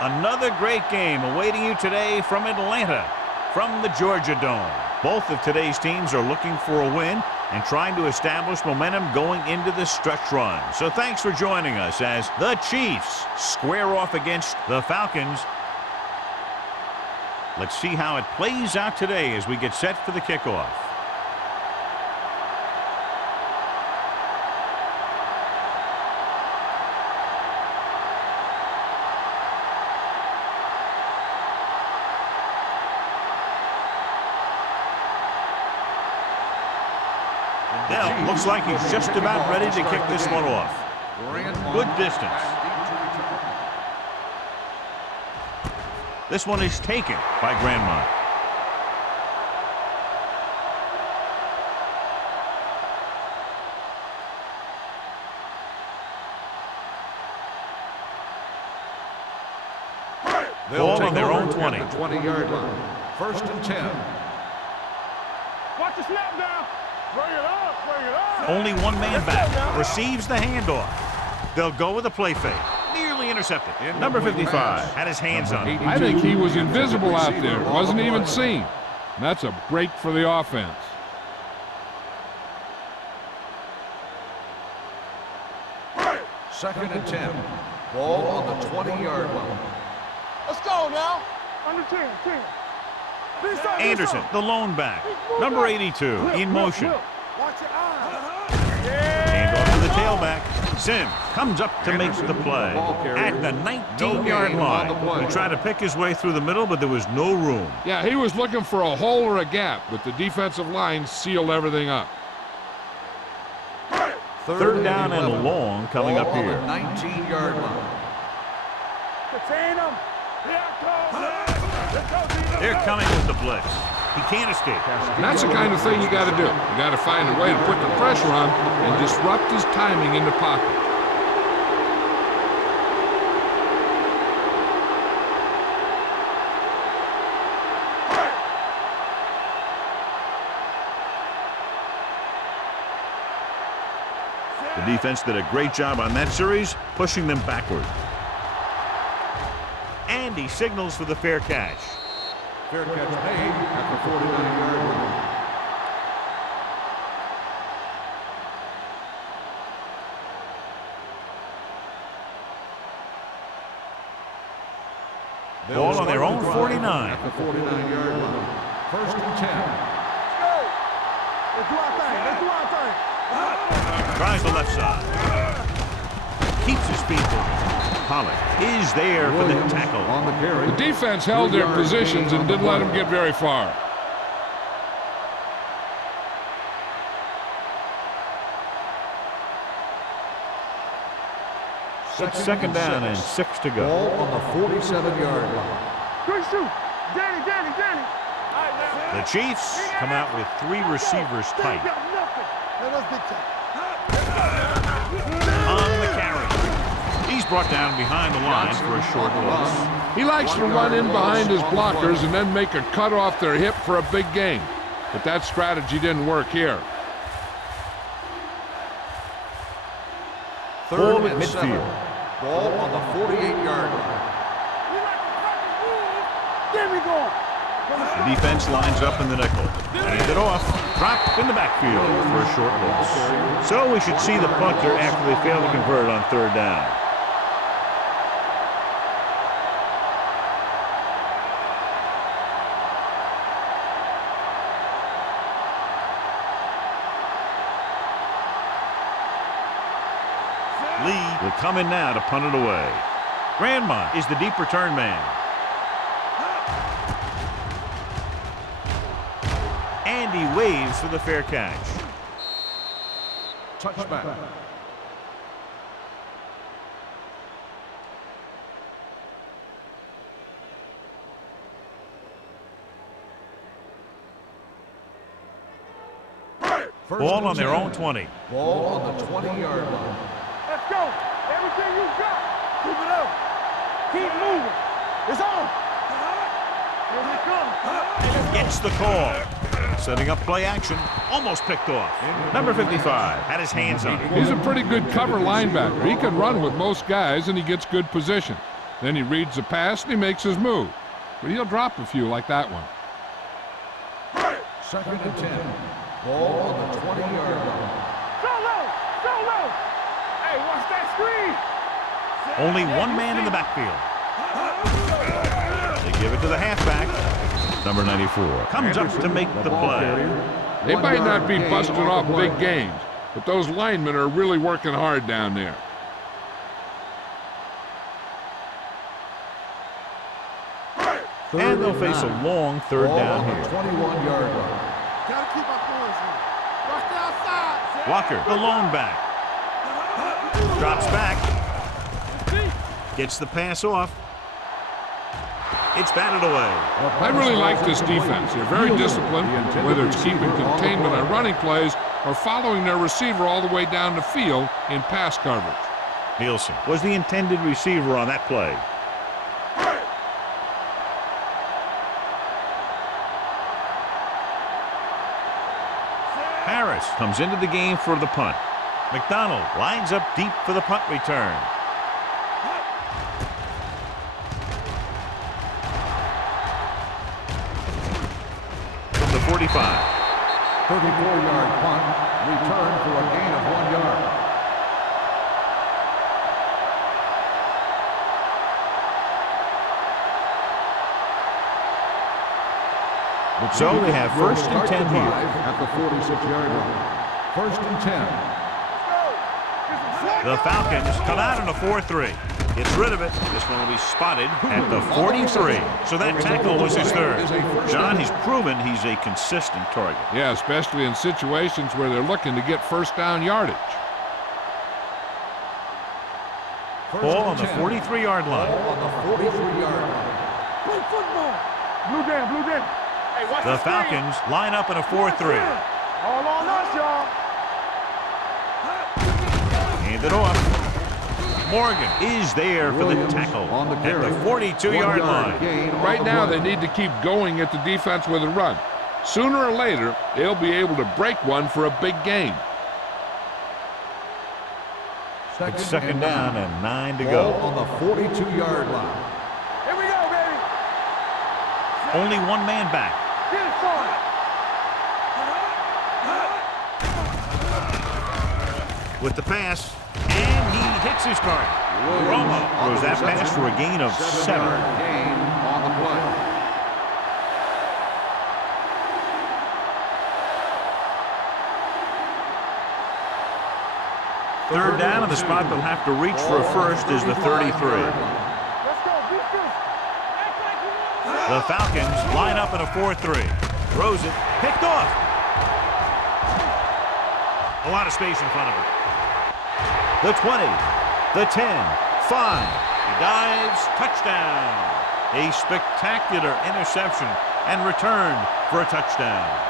Another great game awaiting you today from Atlanta, from the Georgia Dome. Both of today's teams are looking for a win and trying to establish momentum going into the stretch run. So thanks for joining us as the Chiefs square off against the Falcons. Let's see how it plays out today as we get set for the kickoff. Now, looks like he's just about ready to kick this one off. Good distance. This one is taken by Grandma. Ball on their own 20. 20-yard line. 1st and 10. Watch the snap now. Bring it up, bring it up. Only one man back. Receives the handoff. They'll go with a play fake. Nearly intercepted. Number 55 had his hands on it. I think he was invisible out there. Wasn't even seen. That's a break for the offense. Second and 10. Ball on the 20-yard line. Let's go now. Under 10, 10. Anderson, the lone back. Number 82 in motion. Watch your eyes. Hand off to the tailback. Sim comes up to make the play at the 19-yard line. He tried to pick his way through the middle, but there was no room. Yeah, he was looking for a hole or a gap, but the defensive line sealed everything up. Third down and long coming up here. 19-yard line. Contain him. They're coming with the blitz. He can't escape. And that's the kind of thing you got to do. You got to find a way to put the pressure on and disrupt his timing in the pocket. The defense did a great job on that series, pushing them backward. And he signals for the fair catch. Fair catch made at the 49-yard line. Ball on their own 49. At the 49-yard line. 1st and 10. Let's do our thing. Let's do our thing. Tries the left side. Keeps his feet moving. Pollock is there for the tackle. On the carry. The defense held their positions and didn't let them get very far. It's second down and 6 to go. Ball on the 47-yard line. Good shoot. Danny. The Chiefs come out with 3 receivers tight. Let us big On the carry. He's brought down behind the line for a short loss. He likes to run in behind his blockers and then make a cut off their hip for a big gain. But that strategy didn't work here. Ball Third at and midfield. 7. Ball on the 48-yard line. There we go. The defense lines up in the nickel. Hands it off. Dropped in the backfield for a short loss. So we should see the punter after they fail to convert on 3rd down. Lee will come in now to punt it away. Grandma is the deep return man. And he waves for the fair catch. Touchback. Ball on their own 20. Ball on the 20-yard line. Let's go. Everything you got. Keep it up. Keep moving. It's on. Here we come. Gets the call. Setting up play action. Almost picked off. Number 55 had his hands on it. He's a pretty good cover linebacker. He can run with most guys, and he gets good position. Then he reads the pass and he makes his move. But he'll drop a few like that one. 2nd and 10. Ball on the 20-yard line. Solo! Solo! Hey, watch that screen! Only one man in the backfield. They give it to the halfback. Number 94 comes up to make the play. They might not be busting off big gains, but those linemen are really working hard down there. And they'll face a long third down here. 21-yard line. Gotta keep our points in. Watch the outside. Walker, the lone back. Drops back. Gets the pass off. It's batted away. I really like this defense. They're very disciplined, whether it's keeping containment on running plays or following their receiver all the way down the field in pass coverage. Nielsen was the intended receiver on that play. Harris comes into the game for the punt. McDonald lines up deep for the punt return. From the 45. 34-yard punt. Return for a gain of 1 yard. So they have 1st and 10 here. At the 46-yard line. 1st and 10. The Falcons come out in a 4-3. Gets rid of it. This one will be spotted at the 43. So that tackle was his third. John, he's proven he's a consistent target. Yeah, especially in situations where they're looking to get first down yardage. Ball on the 43-yard line. Ball on the 43-yard line. Play football. Blue down, blue down. Hey, watch The screen. Falcons line up in a 4-3. All on us, y'all. Hand it off. Morgan is there for the tackle on the at carry. the 42-yard line. Gain on Right the now, play. they need to keep going at the defense with a run. Sooner or later, they'll be able to break one for a big gain. It's second down and 9 to Ball go. on the 42-yard line. Here we go, baby. Only one man back. Get it started. With the pass, and he hits his target. Romo throws that pass for a gain of 7. 7-yard gain on the play. Third down, and the spot they'll have to reach for a first is the 33. Let's go. Beat this. Act like you want to. The Falcons line up in a 4-3. Throws it. Picked off. A lot of space in front of him. The 20. The 10. 5. He dives. Touchdown. A spectacular interception and returned for a touchdown.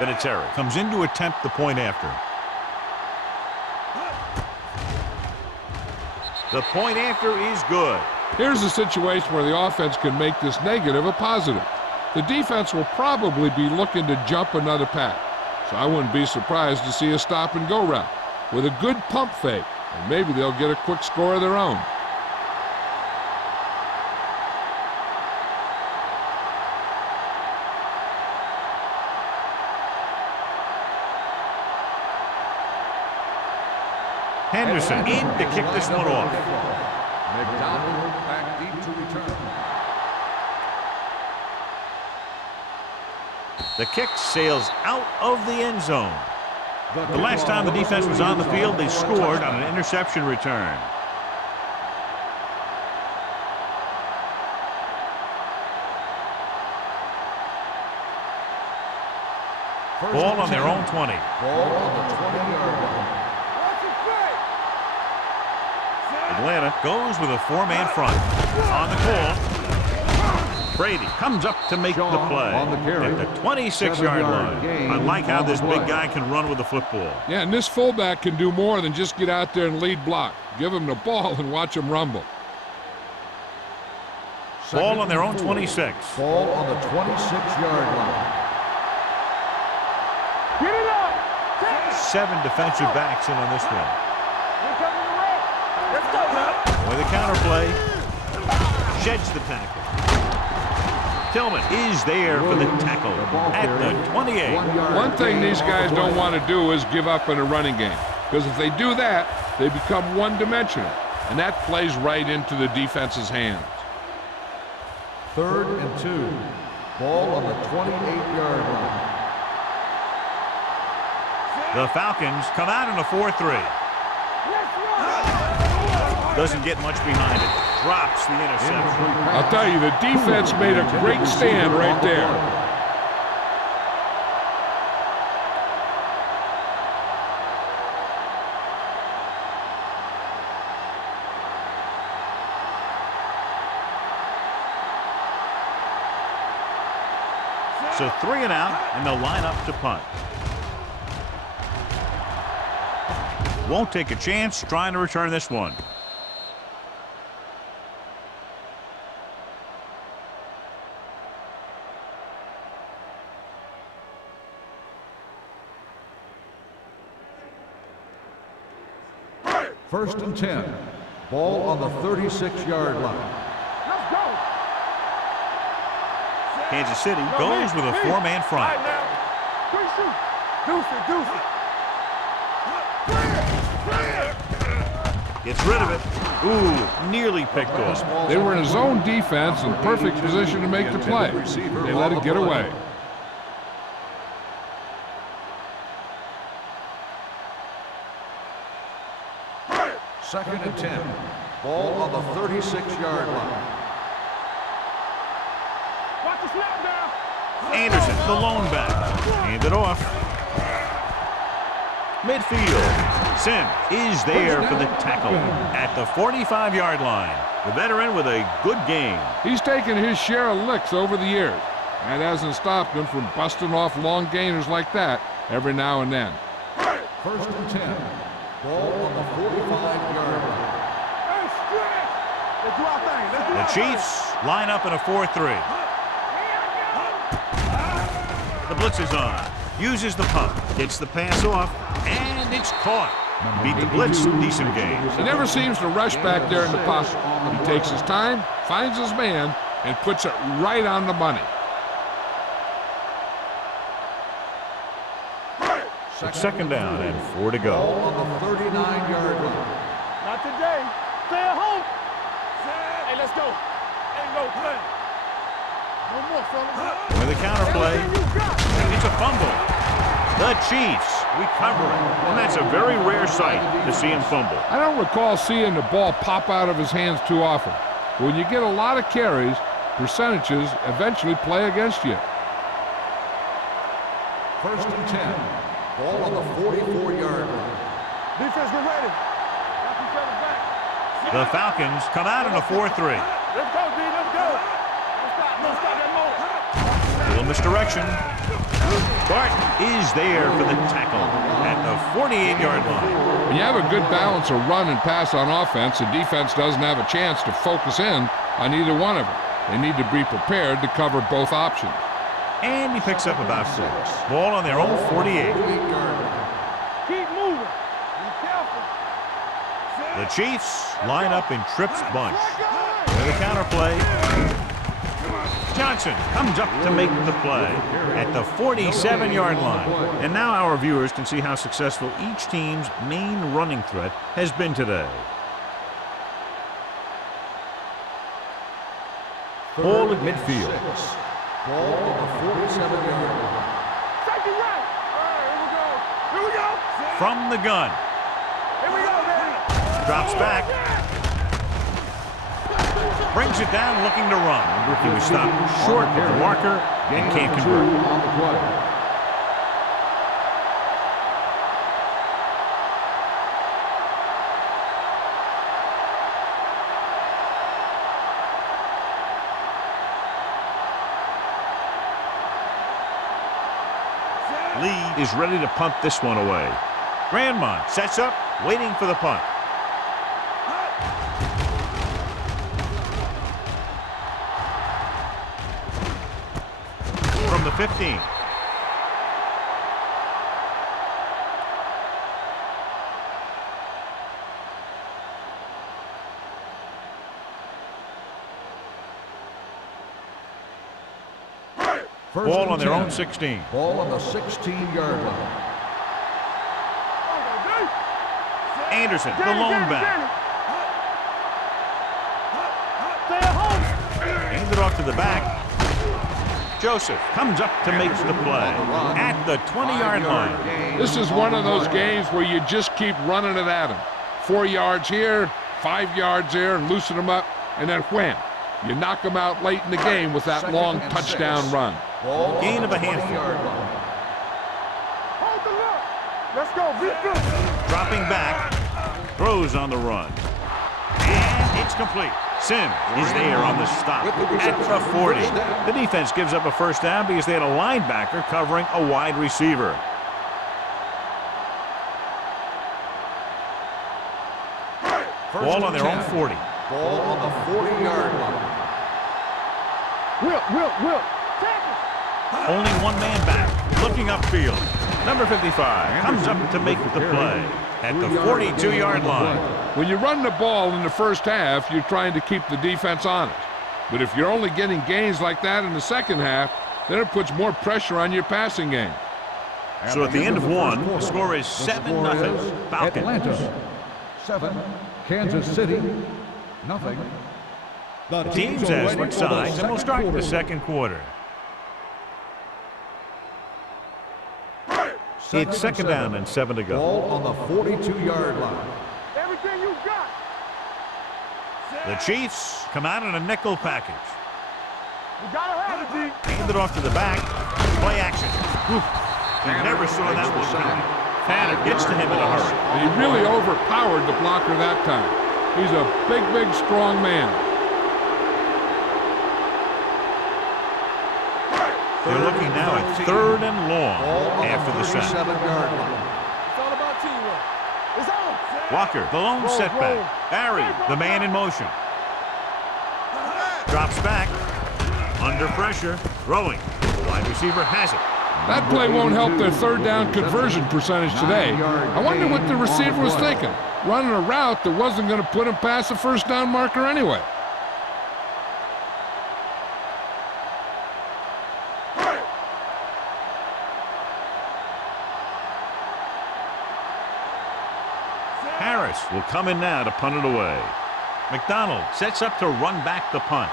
Vinatieri comes in to attempt the point after. The point after is good. Here's a situation where the offense can make this negative a positive. The defense will probably be looking to jump another pack, so I wouldn't be surprised to see a stop-and-go route with a good pump fake, and maybe they'll get a quick score of their own. Henderson in to kick this one off. McDonald back deep to return. The kick sails out of the end zone. The last time the defense was on the field, they scored on an interception return. Ball on their own 20. Ball on the 20-yard line. Watch it play. Atlanta goes with a 4-man front. On the call, Brady comes up to make the play on the carry. at the 26-yard line. gain I like how on this the big play. guy can run with the football. Yeah, and this fullback can do more than just get out there and lead block. Give him the ball and watch him rumble. Ball on their own 26. Ball on the 26-yard line. Get it up. 7 defensive backs in on this one. Here comes the red. Let's go. With a counter play, sheds the tackle. Tillman is there for the tackle at the 28. One thing these guys don't want to do is give up in a running game, because if they do that, they become one-dimensional, and that plays right into the defense's hands. 3rd and 2. Ball on the 28-yard line. The Falcons come out in a 4-3. Doesn't get much behind it. Drops the interception. I'll tell you, the defense made a great stand right there. So 3 and out, and they'll line up to punt. Won't take a chance trying to return this one. First and 10. Ball on the 36-yard line. Let's go. Kansas City goes with a 4-man front. All right, now. Quick shoot. Deuce it. Gets rid of it. Ooh, nearly picked off. They were in a zone defense in perfect position to make the play. They let it get away. Second and 10. Ball on the 36-yard line. Watch the snap down. Anderson, the lone back. Hand it off. Midfield. Sim is there for the tackle at the 45-yard line. The veteran with a good game. He's taken his share of licks over the years. That hasn't stopped him from busting off long gainers like that every now and then. First and 10. Ball on the 45-yard line. Hey, stretch. Let's do our thing. Let's do The our thing. Chiefs line up in a 4-3. The blitz is on. Uses the pump. Gets the pass off. And it's caught. Beat the blitz. Decent game. He never seems to rush back there in the pocket. He takes his time, finds his man, and puts it right on the money. It's second down and 4 to go. Ball on the 39-yard line. Not today. Stay at home. Hey, let's go. Ain't no play. No more, fella. With a counter play, Everything you got. it's a fumble. The Chiefs recover it. And that's a very rare sight to see him fumble. I don't recall seeing the ball pop out of his hands too often. But when you get a lot of carries, percentages eventually play against you. First and 10. Ball on the 44-yard line. Defense, get ready. Watch each other back. The Falcons come out in a 4-3. Let's go, D. Let's go. Don't stop that motor. Little misdirection. Barton is there for the tackle at the 48-yard line. When you have a good balance of run and pass on offense, the defense doesn't have a chance to focus in on either one of them. They need to be prepared to cover both options. And he picks up about 6. Ball on their own 48. Keep moving. Be careful. The Chiefs line up in Tripp's bunch. With a counter play. Johnson comes up to make the play at the 47-yard line. And now our viewers can see how successful each team's main running threat has been today. Ball at midfield. Ball on the 47-yard line. Safety right. All right, here we go. Here we go. From the gun. Here we go, man. Drops back. Brings it down looking to run. He was stopped short of the marker and can't convert. On the play. lead is ready to punt this one away. Grandmont sets up, waiting for the punt. From the 15. Ball on their own 16. Ball on the 16-yard line. Anderson, the lone back. Hands it off to the back. Joseph comes up to make the play at the 20-yard line. This is one of those games where you just keep running it at him. 4 yards here, 5 yards there, and loosen them up, and then wham. You knock them out late in the game with that long touchdown run. Gain of a handful. Hold the look. Let's go. Dropping back. Throws on the run. And it's complete. Sims is there on the stop at the 40. The defense gives up a first down because they had a linebacker covering a wide receiver. Ball on their own 40. Ball on the 40-yard line. Will. Only one man back, looking upfield. Number 55 comes up to make the play at the 42-yard line. When you run the ball in the first half, you're trying to keep the defense honest. But if you're only getting gains like that in the second half, then it puts more pressure on your passing game. So at the end of one, the score is 7-0 Falcons. Atlanta 7, Kansas City nothing. The teams as switch sides, and we'll start the second quarter. It's second down and 7 to go. Ball on the 42-yard line. Everything you got. The Chiefs come out in a nickel package. You gotta have it, D. Hand it off to the back. Play action. Oof. He never saw that one coming. Tanner gets to him in a hurry. And he really overpowered the blocker that time. He's a big, strong man. They're looking now at 3rd and long after the sack. It's all about teamwork. It's on. Walker, the lone setback. Barry, the man in motion. Drops back. Under pressure. Throwing. Wide receiver has it. That play won't help their third down conversion percentage today. I wonder what the receiver was thinking. Running a route that wasn't going to put him past the first down marker anyway. Harris will come in now to punt it away. McDonald sets up to run back the punt.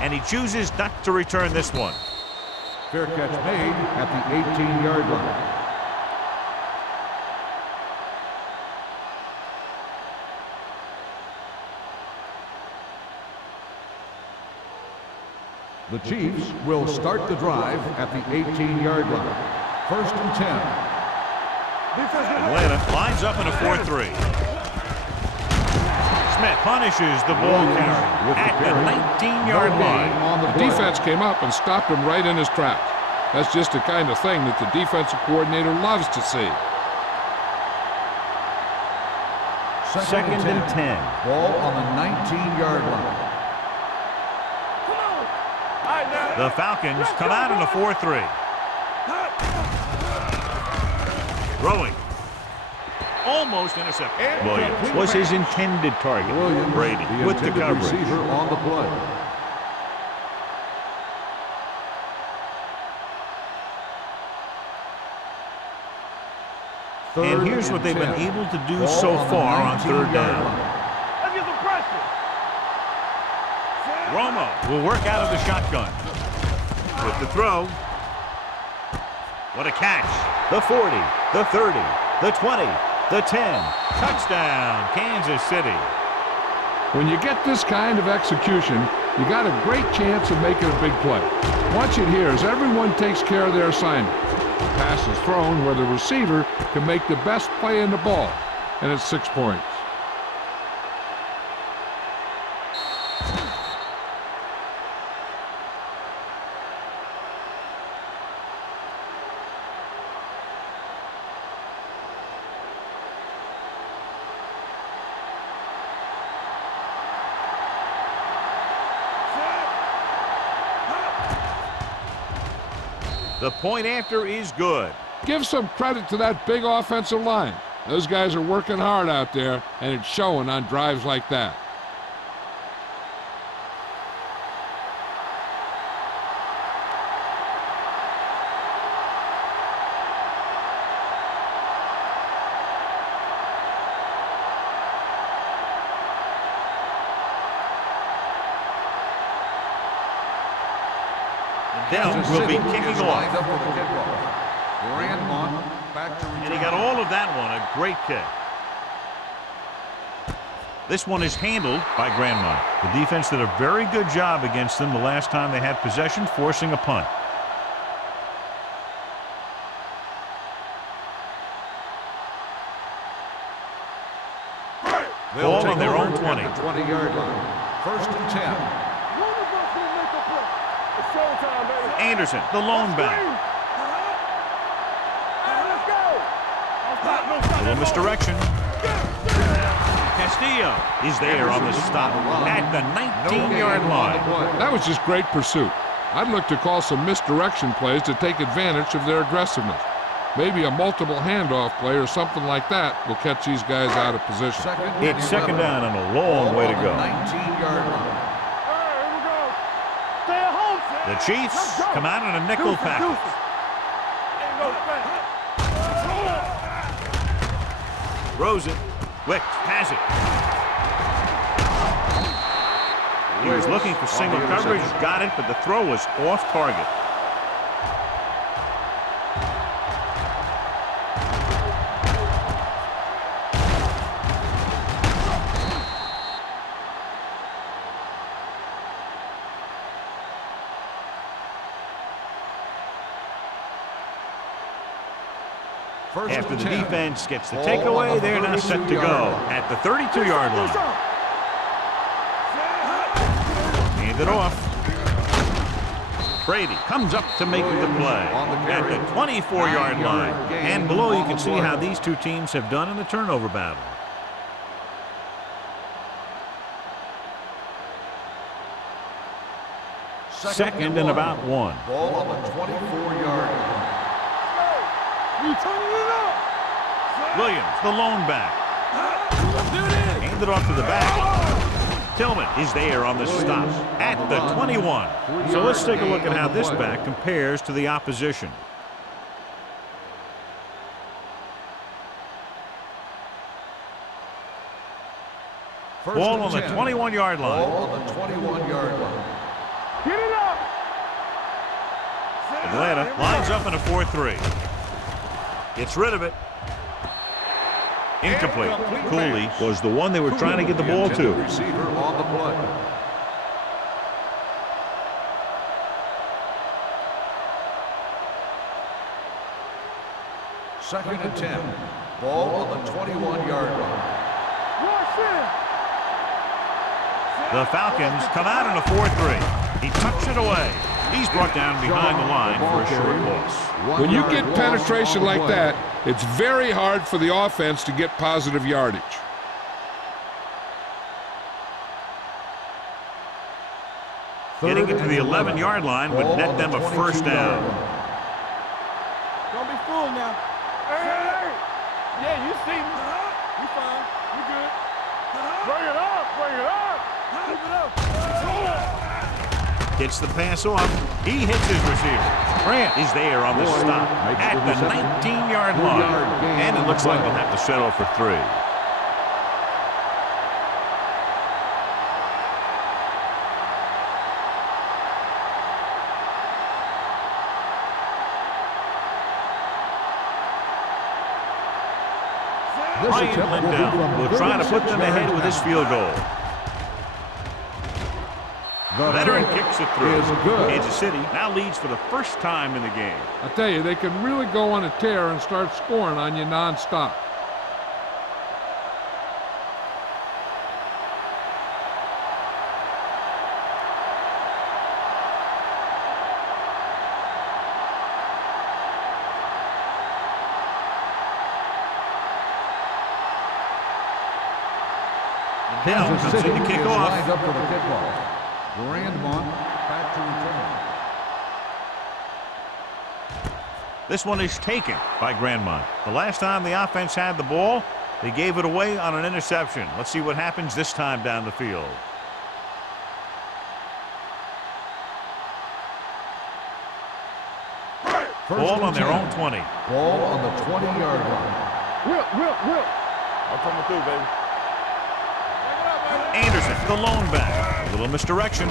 And he chooses not to return this one. Fair catch made at the 18-yard line. The Chiefs will start the drive at the 18-yard line. 1st and 10. Atlanta lines up in a 4-3. Smith punishes the ball carrier at the 19-yard line. The defense came up and stopped him right in his tracks. That's just the kind of thing that the defensive coordinator loves to see. 2nd and 10. Ball on the 19-yard line. The Falcons come out in a 4-3. Throwing. Almost intercepted. Williams was his intended target. Brady with the coverage. Receiver on the play. And here's what they've been able to do so far on 3rd down. Let's get some pressure. Romo will work out of the shotgun. With the throw. What a catch. The 40, the 30, the 20, the 10. Touchdown, Kansas City. When you get this kind of execution, you got a great chance of making a big play. Watch it here as everyone takes care of their assignment. The pass is thrown where the receiver can make the best play in the ball, and it's 6 points. The point after is good. Give some credit to that big offensive line. Those guys are working hard out there, and it's showing on drives like that. Down will be kicking off. Up for the kickoff. Grandmont back to return. And he got all of that one. A great kick. This one is handled by Grandmont. The defense did a very good job against them the last time they had possession, forcing a punt. Ball on their own 20. 20-yard line. First and 10. Anderson, the lone back. A little misdirection. Castillo is there on the stop at the 19-yard line. That was just great pursuit. I'd look to call some misdirection plays to take advantage of their aggressiveness. Maybe a multiple handoff play or something like that will catch these guys out of position. It's second down and a long way to go. 19-yard line. The Chiefs come out in a nickel package. Rosen, Wick has it. He was looking for single coverage, got it, but the throw was off target. After the defense gets the takeaway, they're now set to go at the 32-yard line. Hand it off. Brady comes up to make the play at the 24-yard line. And below, you can see how these two teams have done in the turnover battle. Second and about one. Ball on the 24-yard line. Williams, the lone back. Handed off to the back. Tillman is there on the stop at the 21. So let's take a look at how this back compares to the opposition. Ball on the 21-yard line. Ball on the 21-yard line. Get it up. Atlanta lines up in a 4-3. Gets rid of it. Incomplete. Cooley was the one they were trying to get the ball to. Receiver on the play. Second and 10. Ball on the 21-yard line. The Falcons come out in a 4-3. He tucks it away. He's brought down behind the line for a short loss. When you get penetration like that, it's very hard for the offense to get positive yardage. Getting it to the 11-yard line would net them a first down. Don't be fooled now. Hey. Yeah, you see me. You fine. You good. Bring it up. Bring it up. Keep it up. Gets the pass off. He hits his receiver. Grant is there on the stop at the 19-yard line. And it looks like they'll have to settle for 3. Ryan Lindell will try to put them ahead with this field goal. The veteran kicks it through. Kansas City now leads for the first time in the game. I tell you, they can really go on a tear and start scoring on you nonstop. Hill comes in to kick off. Lined up for the kickoff. Grandmont back to This one is taken by Grandmont. The last time the offense had the ball, they gave it away on an interception. Let's see what happens this time down the field. Ball on their own 20. Ball on the 20-yard line. Will. I'm coming through, baby. Anderson, the lone back. A little misdirection.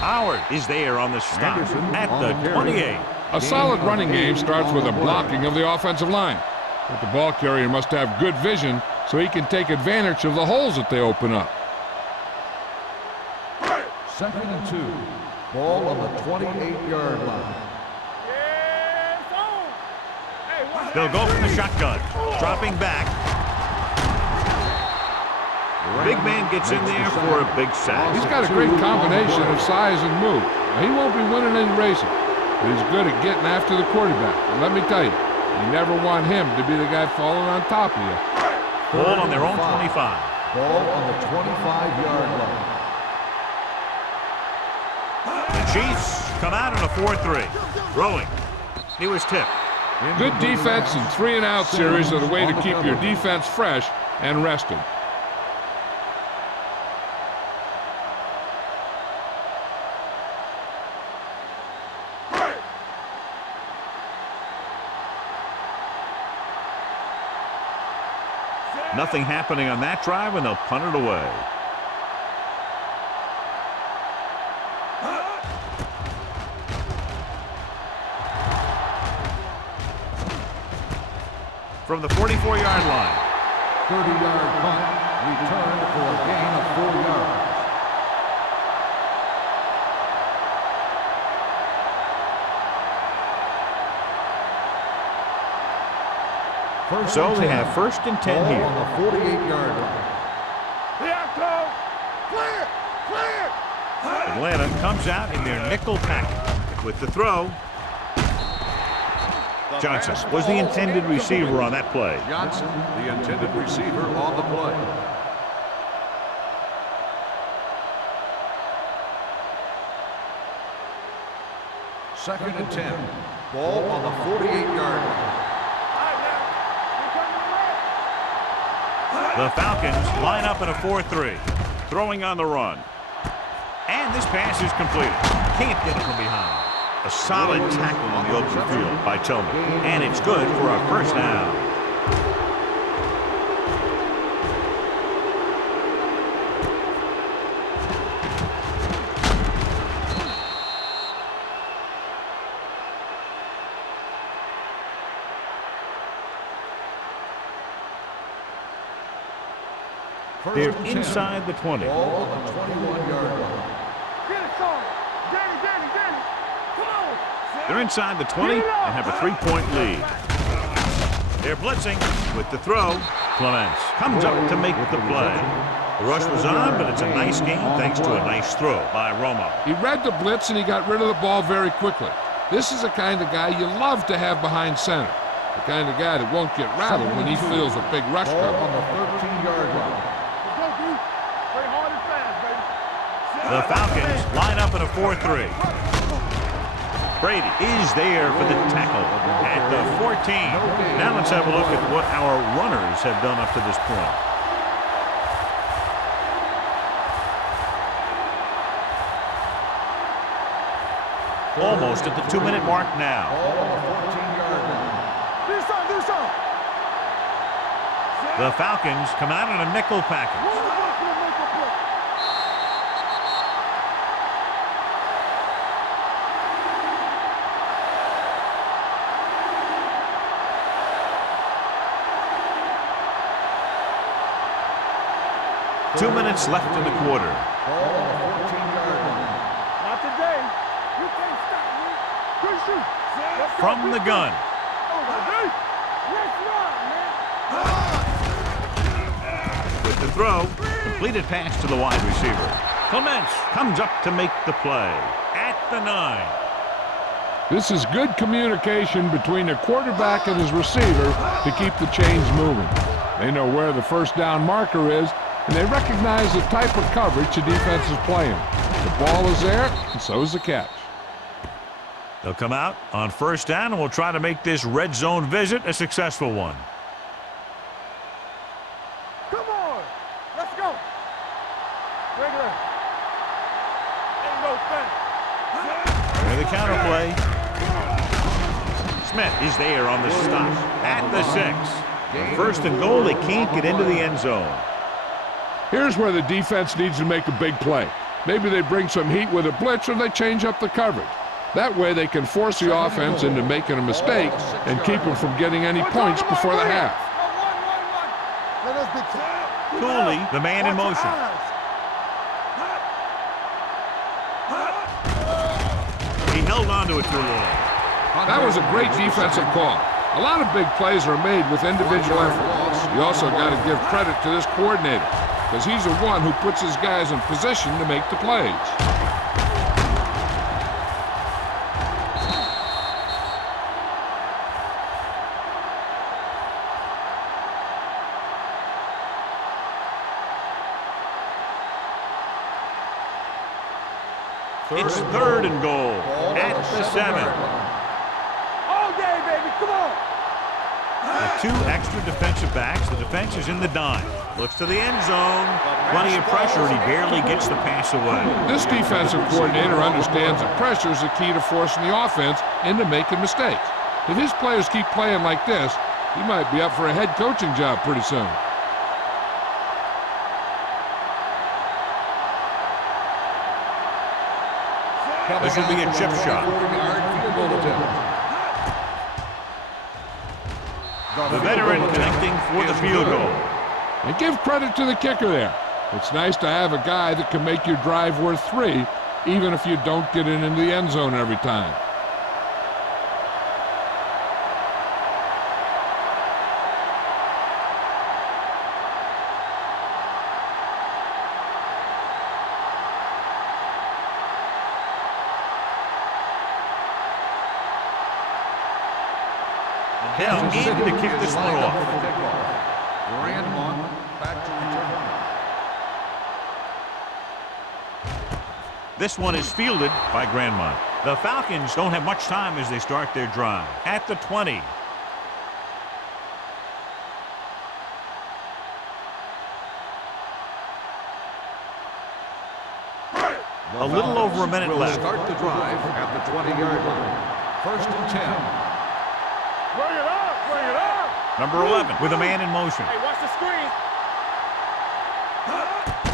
Howard is there on the stop Anderson at on the the carry. 28. A solid running game starts with a blocking of the offensive line. But the ball carrier must have good vision so he can take advantage of the holes that they open up. 2nd and 2. Ball on the 28-yard line. They'll go from the shotgun. Dropping back. Big man gets in there for a big sack. He's got a great combination of size and move. Now, he won't be winning any races, but he's good at getting after the quarterback. And let me tell you, you never want him to be the guy falling on top of you. Ball on their own 25. Ball on the 25-yard line. The Chiefs come out in a 4-3. Throwing. He was tipped. Good defense and 3-and-out series are the way to keep your defense fresh and rested. Nothing happening on that drive, and they'll punt it away. From the 44-yard line. 30-yard punt. Return for a gain of 4 yards. So they have 1st and 10 here. On the 48-yard line. Clear. Atlanta comes out in their nickel package with the throw. Johnson was the intended receiver on that play. Johnson, the intended receiver on the play. Second and 10. Ball on the 48-yard line. The Falcons line up in a 4-3. Throwing on the run. And this pass is completed. Can't get it from behind. A solid tackle on the open field by Tillman. And it's good for a first down. They're inside the 20. Ball on the 21-yard line. Get it, Sean. Danny. Come on. They're inside the 20 and have a 3-point lead. They're blitzing with the throw. Clements comes up to make the play. The rush was on, but it's a nice game thanks to a nice throw by Romo. He read the blitz and he got rid of the ball very quickly. This is the kind of guy you love to have behind center. The kind of guy that won't get rattled when he feels a big rush Ball coming. on the 13-yard line. The Falcons line up in a 4-3. Brady is there for the tackle at the 14. Now let's have a look at what our runners have done up to this point. Almost at the 2-minute mark now. Ball on the 14-yard line. Do something. The Falcons come out in a nickel package. 2 minutes left in the quarter. Ball on the 14-yard line. Not today. You can't stop me. Good shoot. From the gun. With the throw, completed pass to the wide receiver. Clements comes up to make the play at the 9. This is good communication between the quarterback and his receiver to keep the chains moving. They know where the first down marker is, and they recognize the type of coverage the defense is playing. The ball is there, and so is the catch. They'll come out on first down, and we'll try to make this red zone visit a successful one. Come on. Let's go. Regular. Ain't no thing. With the counter play. Smith is there on the stop at the 6. First and goal, they can't get into the end zone. Here's where the defense needs to make a big play. Maybe they bring some heat with a blitz, or they change up the coverage. That way they can force the offense into making a mistake and keep them from getting any points before the half. Cooley, the man in motion. He held on to it too long. That was a great defensive call. A lot of big plays are made with individual effort. You also got to give credit to this coordinator, because he's the one who puts his guys in position to make the plays. It's third and goal at the 7. All day, baby. Come on. The 2 extra defensive backs. The defense is in the dime. Looks to the end zone. Plenty of pressure, and he barely gets the pass away. This defensive coordinator understands that pressure is the key to forcing the offense into making mistakes. If his players keep playing like this, he might be up for a head coaching job pretty soon. This will be a chip shot. The veteran connecting for the field goal. And give credit to the kicker there. It's nice to have a guy that can make your drive worth 3, even if you don't get it into the end zone every time. They'll need to kick this one off. This one is fielded by Grandmont. The Falcons don't have much time as they start their drive. At the 20. A little over a minute left. Start the drive at the 20-yard line. First and 10. Bring it up. Bring it up. Number 11 with a man in motion. Hey, watch the screen.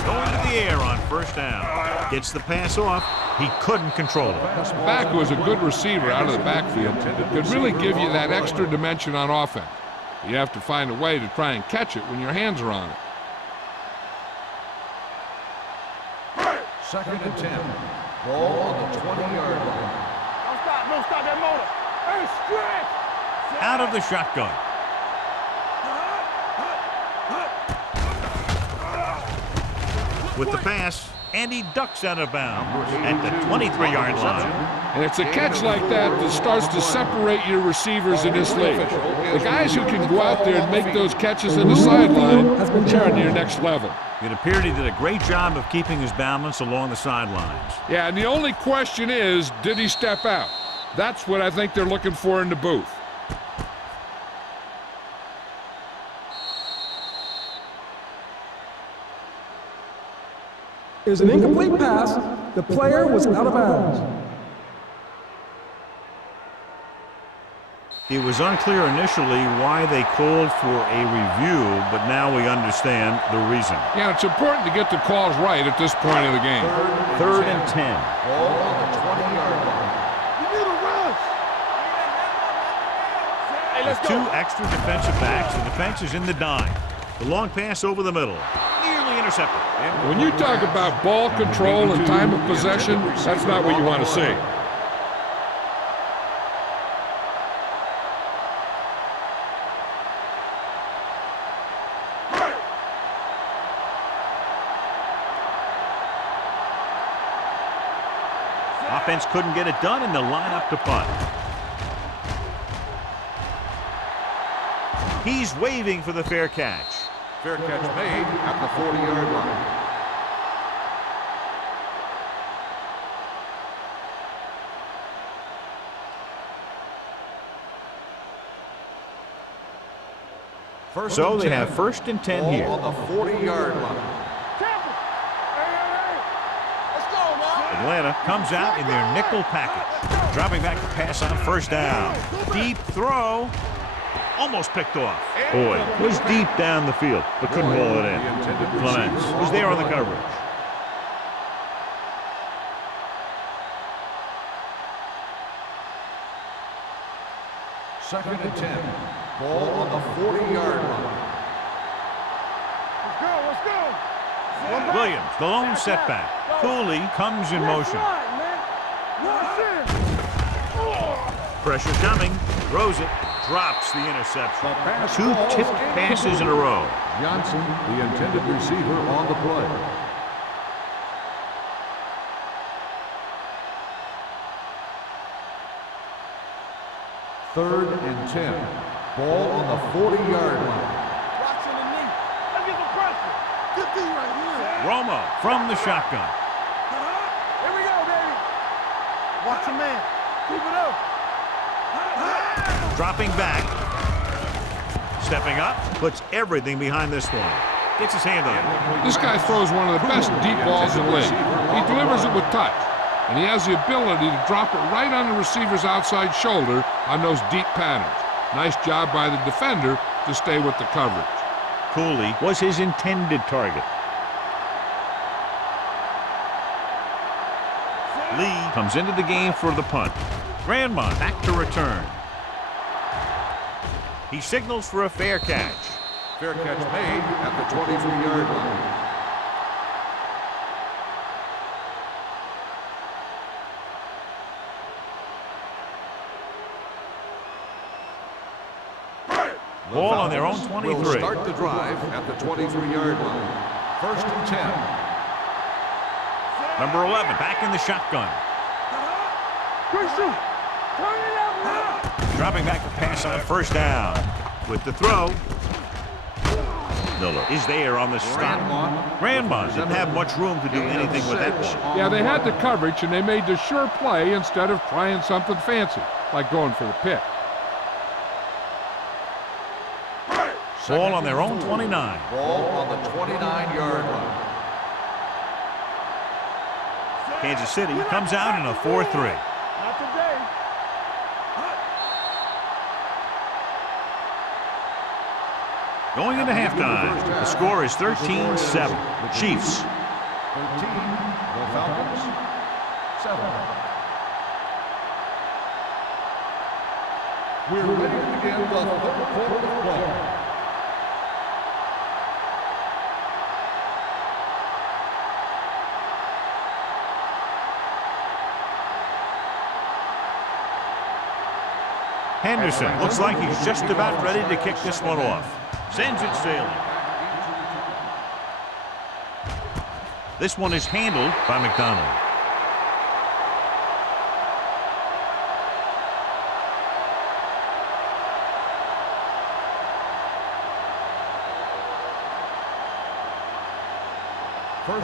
Going to the air on first down. Gets the pass off. He couldn't control it. Back was a good receiver out of the backfield. Could really give you that extra dimension on offense. You have to find a way to try and catch it when your hands are on it. Second and 10. Ball on the 20-yard line. Don't stop that motor. Hey, stretch. Out of the shotgun. With the pass, and he ducks out of bounds at the 23-yard line. And it's a catch like that that starts to separate your receivers in this league. The guys who can go out there and make those catches in the sideline are to your next level. It appeared he did a great job of keeping his balance along the sidelines. Yeah, and the only question is, did he step out? That's what I think they're looking for in the booth. It was an incomplete pass. The player was out of bounds. It was unclear initially why they called for a review, but now we understand the reason. Yeah, it's important to get the calls right at this point of the game. Third and 10. Ball on the 20-yard line. You need a rush. Hey, let's With 2 go. extra defensive backs, the defense is in the dime. The long pass over the middle. Nearly intercepted. When you talk about ball control and time of possession, that's not what you want to see. Offense couldn't get it done, and they'll line up to punt. He's waving for the fair catch. Fair catch made at the 40-yard line. So they have 1st and 10 Ball here. on the 40-yard line. Careful. Hey. Let's go now. Atlanta comes out in their nickel package. Dropping back to pass on 1st down. Deep throw. Almost picked off. Boyd was deep down the field, but couldn't haul it in. Clements was there on the coverage. Second and 10. Ball on the 40-yard line. Let's go. Williams, the lone setback. Cooley comes in motion. Pressure coming. Throws it. Drops the interception. Two tipped passes in a row. Johnson, the intended receiver, on the play. Third and 10. Ball on the 40-yard line. Rocks in the knee. Let's get some pressure. Good thing right here. Romo from the shotgun. Here we go, baby. Watch your man. Keep it up. Dropping back. Stepping up. Puts everything behind this one. Gets his hand on it. This guy throws one of the best deep balls in the league. He delivers it with touch, and he has the ability to drop it right on the receiver's outside shoulder on those deep patterns. Nice job by the defender to stay with the coverage. Cooley was his intended target. Lee comes into the game for the punt. Grandmont back to return. He signals for a fair catch. Fair catch made at the 23-yard line. Ball on their own 23. Will start the drive at the 23-yard line. 1st and 10. Number 11 back in the shotgun. Dropping back to pass on 1st down. With the throw. Miller is there on the stop. Grandmont didn't have much room to do anything with that one. Yeah, they had the coverage, and they made the sure play instead of trying something fancy, like going for the pick. Ball on their own 29. Ball on the 29-yard line. Kansas City comes out in a 4-3. Not today. Going into halftime, the score is 13-7. Chiefs. 13, the Falcons, 7. We're ready to begin the third quarter of play. Henderson looks like he's just about ready to kick this one off. Sends it sailing. This one is handled by McDonald.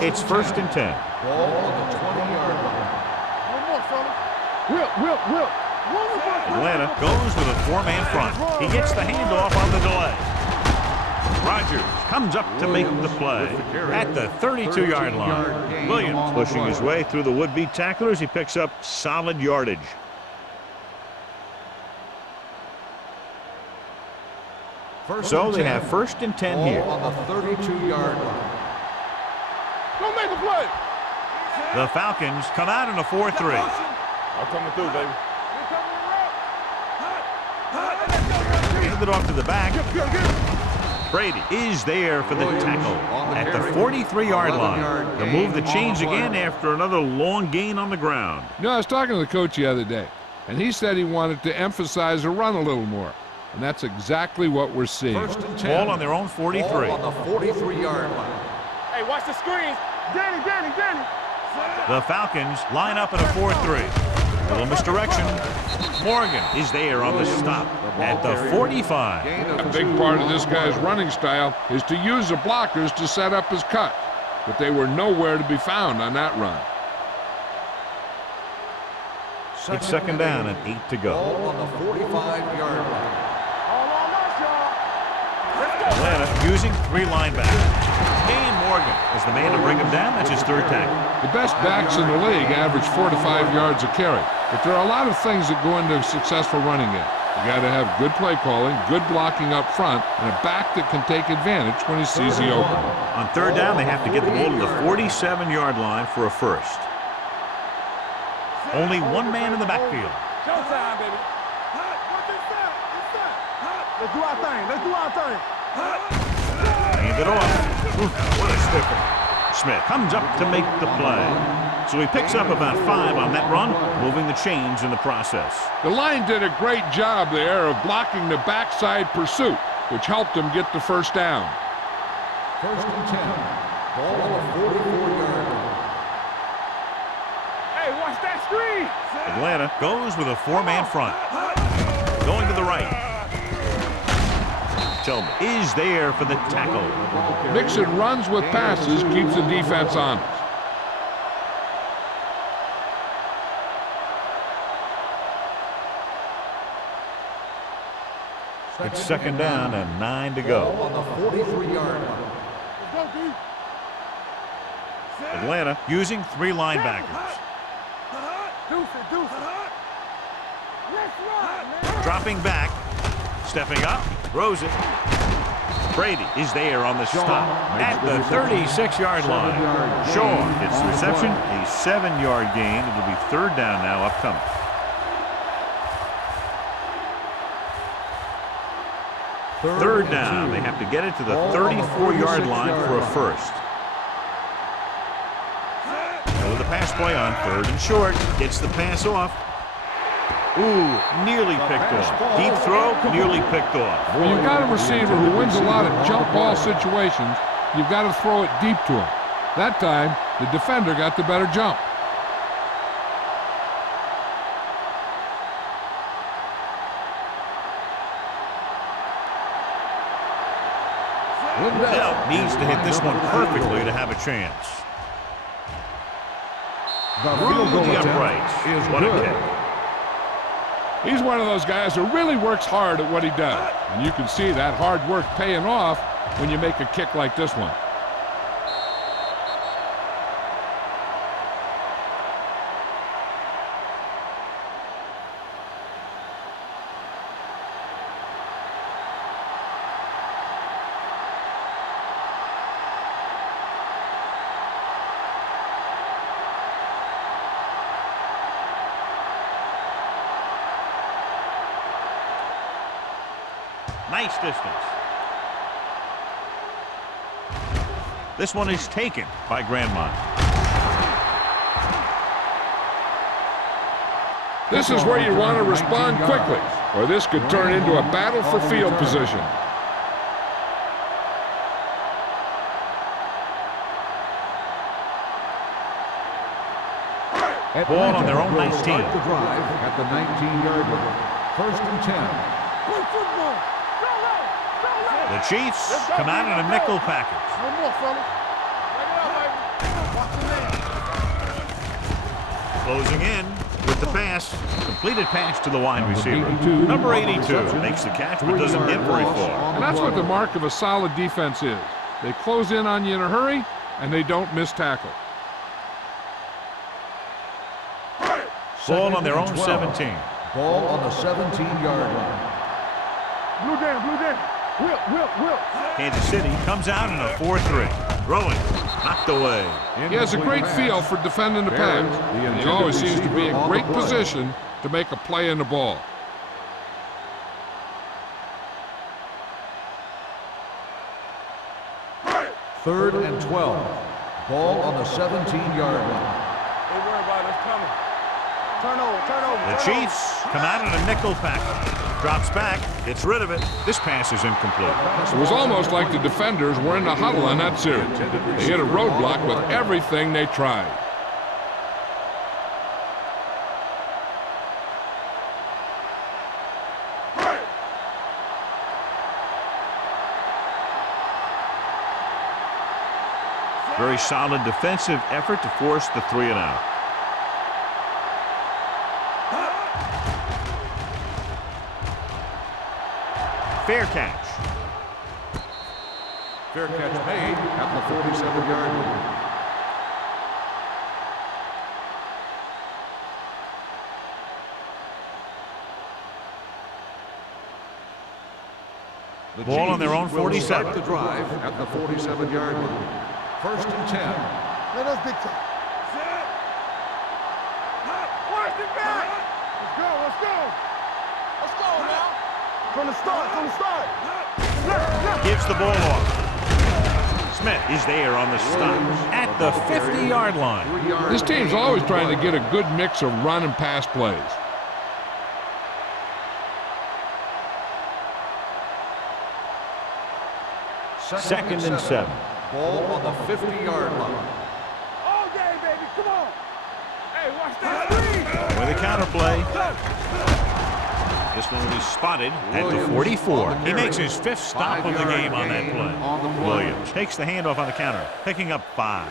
It's 1st and 10. Ball on the 20-yard line. One more, fellas. Whip. Atlanta goes with a 4-man front. He gets the handoff on the delay. Rodgers comes up to make the play at the 32-yard line. Williams pushing his way through the would-be tacklers. He picks up solid yardage. So they have 1st and 10 here. Ball on the 32-yard line. Don't make a play. The Falcons come out in a 4-3. I'm coming through, baby. Handed off to the back. Brady is there for the tackle at the 43-yard line. The move the chains again after another long gain on the ground. You know, I was talking to the coach the other day, and he said he wanted to emphasize the run a little more. And that's exactly what we're seeing. 1st and 10. Ball on their own 43. Ball on the 43-yard line. Hey, watch the screens. Danny. The Falcons line up in a 4-3. Little misdirection. Morgan is there on the stop at the 45. A big part of this guy's running style is to use the blockers to set up his cut, but they were nowhere to be found on that run. It's 2nd down and 8 to go. Ball on the 45-yard line. All on us, y'all. Let's go. Atlanta using 3 linebackers. And Morgan is the man to bring him down. That's his 3rd tackle. The best backs in the league average 4 to 5 yards a carry. But there are a lot of things that go into a successful running game. You got to have good play calling, good blocking up front, and a back that can take advantage when he sees the opening. On 3rd down, they have to get the ball to the 47-yard line for a first. Only 1 man in the backfield. Showtime, baby. Let's do our thing. Let's do our thing. Hand it off. Oof, what a stiffer. Smith comes up to make the play. So he picks up about 5 on that run, moving the chains in the process. The line did a great job there of blocking the backside pursuit, which helped him get the first down. 1st and 10. Ball on the 44-yard line. Hey, watch that screen. Atlanta goes with a 4-man front. Going to the right. Tillman is there for the tackle. Mixing runs with passes keeps the defense honest. It's 2nd down and 9 to go. On the 43-yard line. Atlanta using 3 linebackers. Dropping back, stepping up, throws it. Brady is there on the stop at the 36-yard line. Shaw gets the reception, a 7-yard gain. It'll be 3rd down now upcoming. Third down. They have to get it to the 34-yard line for a first. With the pass play on 3rd and short. Gets the pass off. Ooh, nearly picked off. Deep throw, nearly picked off. When you've got a receiver who wins a lot of jump ball situations, you've got to throw it deep to him. That time, the defender got the better jump. Liddell needs to hit this one perfectly to have a chance. Through the uprights. What a kick. He's one of those guys who really works hard at what he does. And you can see that hard work paying off when you make a kick like this one. Nice distance. This one is taken by Grandmont. This is where you want to respond quickly, or this could turn into a battle for field position. Ball on their own 19. The drive at the 19-yard line. 1st and 10. The Chiefs come out in a nickel package. No more, fellas. Closing in with the pass. Completed pass to the wide receiver. Number 82 makes the catch but doesn't get very far. And that's what the mark of a solid defense is. They close in on you in a hurry, and they don't miss tackle. Ball on their own 17. Ball on the 17-yard line. Blue down. Whip. Kansas City comes out in a 4-3. Throwing. Knocked away. He has a great feel for defending the pass, and he always seems to be in great position to make a play in the ball. Third and 12. Ball on the 17-yard line. Don't worry about it. It's coming. Turnover. The Chiefs come out in a nickel package. Drops back, gets rid of it. This pass is incomplete. It was almost like the defenders were in the huddle on that series. They hit a roadblock with everything they tried. Very solid defensive effort to force the 3-and-out. Fair catch. Fair catch made at the 47-yard line. The Ball on their own Chiefs will 47. start the drive at the 47-yard line. 1st and 10. Let us dictate. Set. Watch it back. Let's go, let's go. Let's go now. From the start. Gives the ball off. Smith is there on the stop at the 50-yard line. This team's always trying to get a good mix of run and pass plays. Second and 7. Ball on the 50-yard line. All game, baby. Come on. Hey, watch that. With a counter play. This one will be spotted at the 44. He makes his 5th stop of the game on that play. Williams takes the handoff on the counter, picking up 5.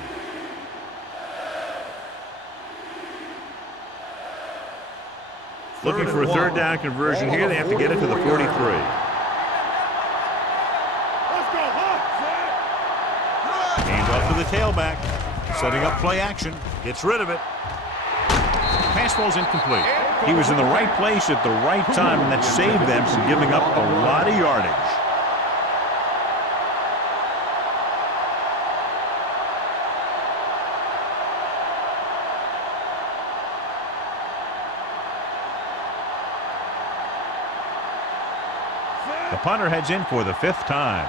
Looking for a 3rd down conversion here. They have to get it to the 43. Handoff to the tailback. Setting up play action. Gets rid of it. Pass ball's incomplete. He was in the right place at the right time, and that saved them from giving up a lot of yardage. The punter heads in for the 5th time.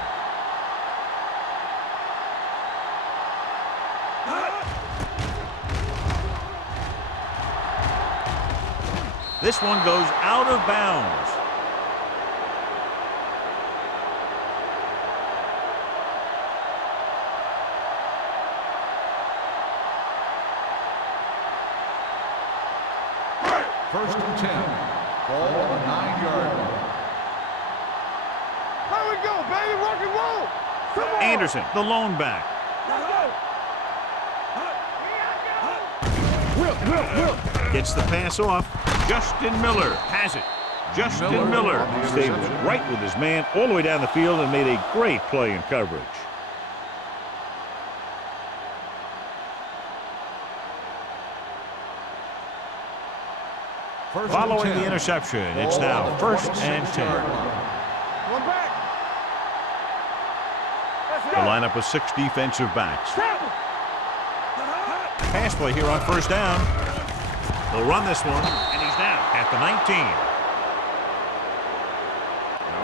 This one goes out of bounds. First and 10. Ball on the 9-yard line. There we go, baby. Rock and roll. Come on. Anderson, the lone back. Will. Gets the pass off. Justin Miller has it. Justin Miller stayed right with his man all the way down the field and made a great play in coverage. Following the interception, it's now 1st and 10. One back. The lineup with 6 defensive backs. Pass play here on 1st down. They'll run this one, and he's down at the 19.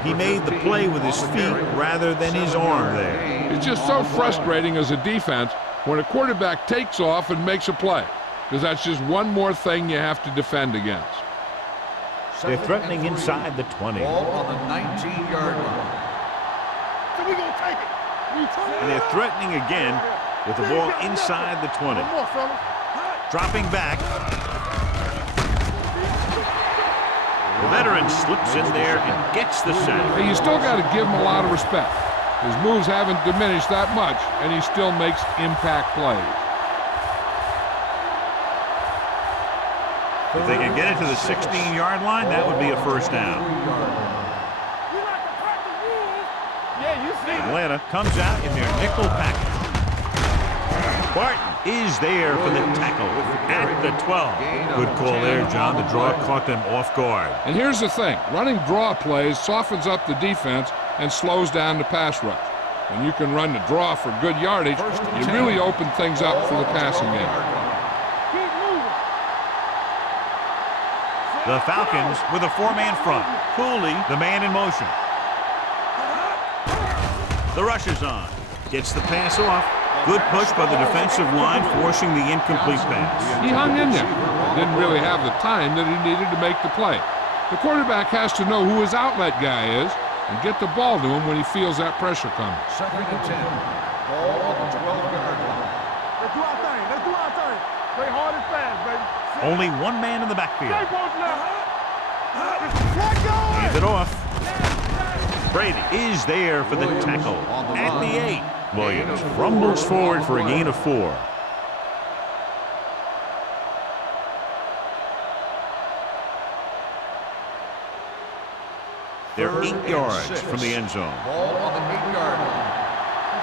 He made the play with his feet rather than his arm there. It's just so frustrating as a defense when a quarterback takes off and makes a play, because that's just one more thing you have to defend against. They're threatening inside the 20. Ball on the 19-yard line. So we gonna take it. And they're threatening again with the ball inside the 20. One more, fellas. Dropping back. The veteran slips in there and gets the sack. Hey, you still got to give him a lot of respect. His moves haven't diminished that much, and he still makes impact plays. If they can get it to the 16-yard line, that would be a 1st down. We like to practice rules. Yeah, you see. Atlanta comes out in their nickel package. Barton is there for the tackle at the 12. Good call there, John. The draw caught them off guard. And here's the thing. Running draw plays softens up the defense and slows down the pass rush. When you can run the draw for good yardage, you really open things up for the passing game. Keep moving. The Falcons with a 4-man front. Cooley, the man in motion. The rush is on. Gets the pass off. Good push by the defensive line, forcing the incomplete pass. He hung in there. Didn't really have the time that he needed to make the play. The quarterback has to know who his outlet guy is and get the ball to him when he feels that pressure coming. 2nd and 10. Ball on the 12-yard line. Let's do our thing. Let's do our thing. Play hard and fast, baby. Only one man in the backfield. Stay close now. Let go. Hands it off. Brady is there for the tackle at the 8. Williams rumbles forward for a gain of 4. They're 8 yards from the end zone. Ball on the 8-yard line.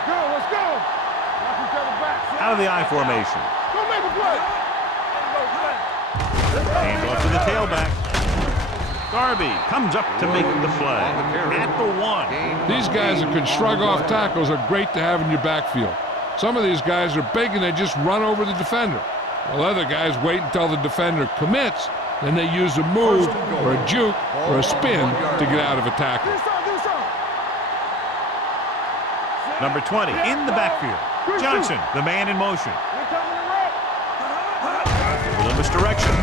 Let's go. Knock each other back. Out of the I formation. Go make a play. Hands off to the tailback. Darby comes up to make the play at the 1. These guys that can shrug off tackles are great to have in your backfield. Some of these guys are big and they just run over the defender. While other guys wait until the defender commits, then they use a move or a juke or a spin to get out of a tackle. Number 20 in the backfield. Johnson, the man in motion. Little misdirection.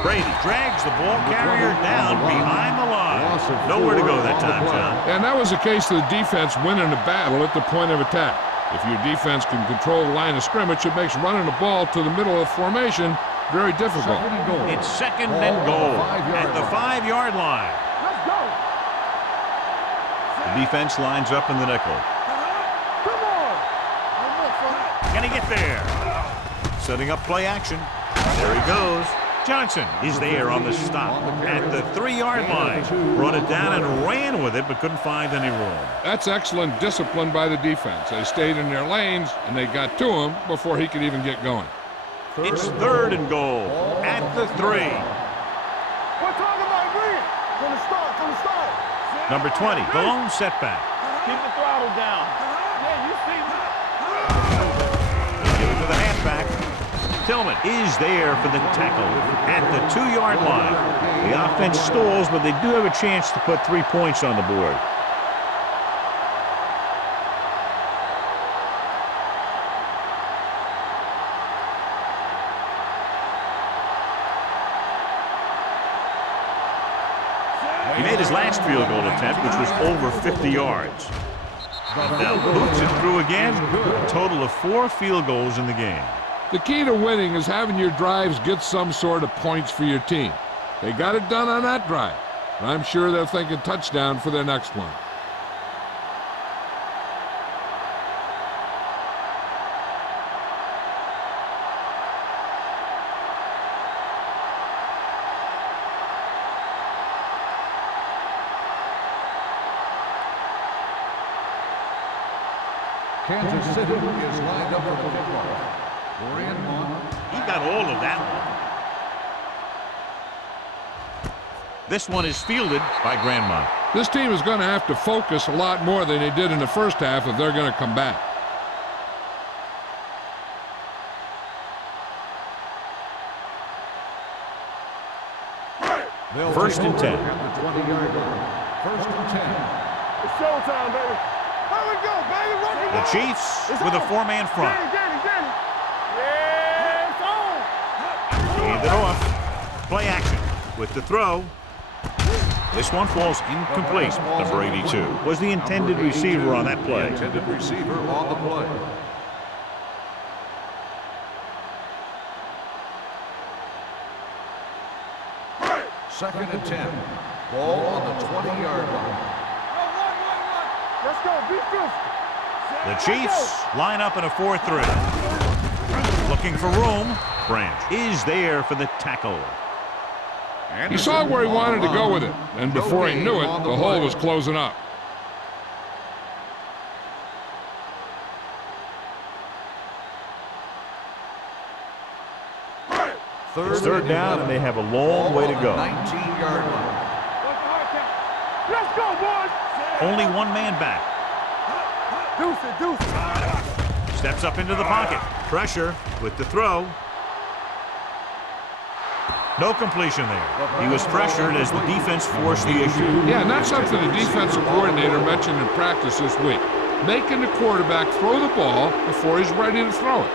Brady drags the ball carrier down behind the line. Nowhere to go that time, John. And that was the case of the defense winning a battle at the point of attack. If your defense can control the line of scrimmage, it makes running the ball to the middle of the formation very difficult. It's 2nd and goal at the 5-yard line. Let's go. The defense lines up in the nickel. Come on. One more, son. Can he get there? Setting up play action. There he goes. Johnson is there on the stop at the 3-yard line. Brought it down and ran with it, but couldn't find any room. That's excellent discipline by the defense. They stayed in their lanes, and they got to him before he could even get going. It's 3rd and goal at the 3. What time am I reading? From the start. Number 20, the lone setback. Keep the throttle down. Yeah, you see me. Give it to the halfback. Tillman is there for the tackle at the 2-yard line. The offense stalls, but they do have a chance to put 3 points on the board. He made his last field goal attempt, which was over 50 yards. And now boots it through again. A total of 4 field goals in the game. The key to winning is having your drives get some sort of points for your team. They got it done on that drive. And I'm sure they're thinking touchdown for their next one. Kansas City is lined up for the kickoff. He got all of that one. This one is fielded by Grandma. This team is going to have to focus a lot more than they did in the first half if they're going to come back. First and 10. At the 20-yard line. 1st and 10. It's showtime, baby. Here we go, baby. Rock it The out. Chiefs with a 4-man front. Get it. Yeah, it's on. Hand it off. Play action with the throw. This one falls incomplete. Number 82 was the intended receiver on that play. Intended receiver on the play. Second and 10. Ball on the 20-yard line. Let's go. Be fierce. The Chiefs line up in a 4-3. Looking for room. Branch is there for the tackle. He saw where he wanted to go with it, and before he knew it, the hole was closing up. It's 3rd down, and they have a long way to go. 19-yard line. Let's go, boys. Only one man back. Deuce it. Steps up into the pocket. Pressure with the throw. No completion there. He was pressured as the defense forced the issue. Yeah, and that's something the defensive coordinator mentioned in practice this week. Making the quarterback throw the ball before he's ready to throw it.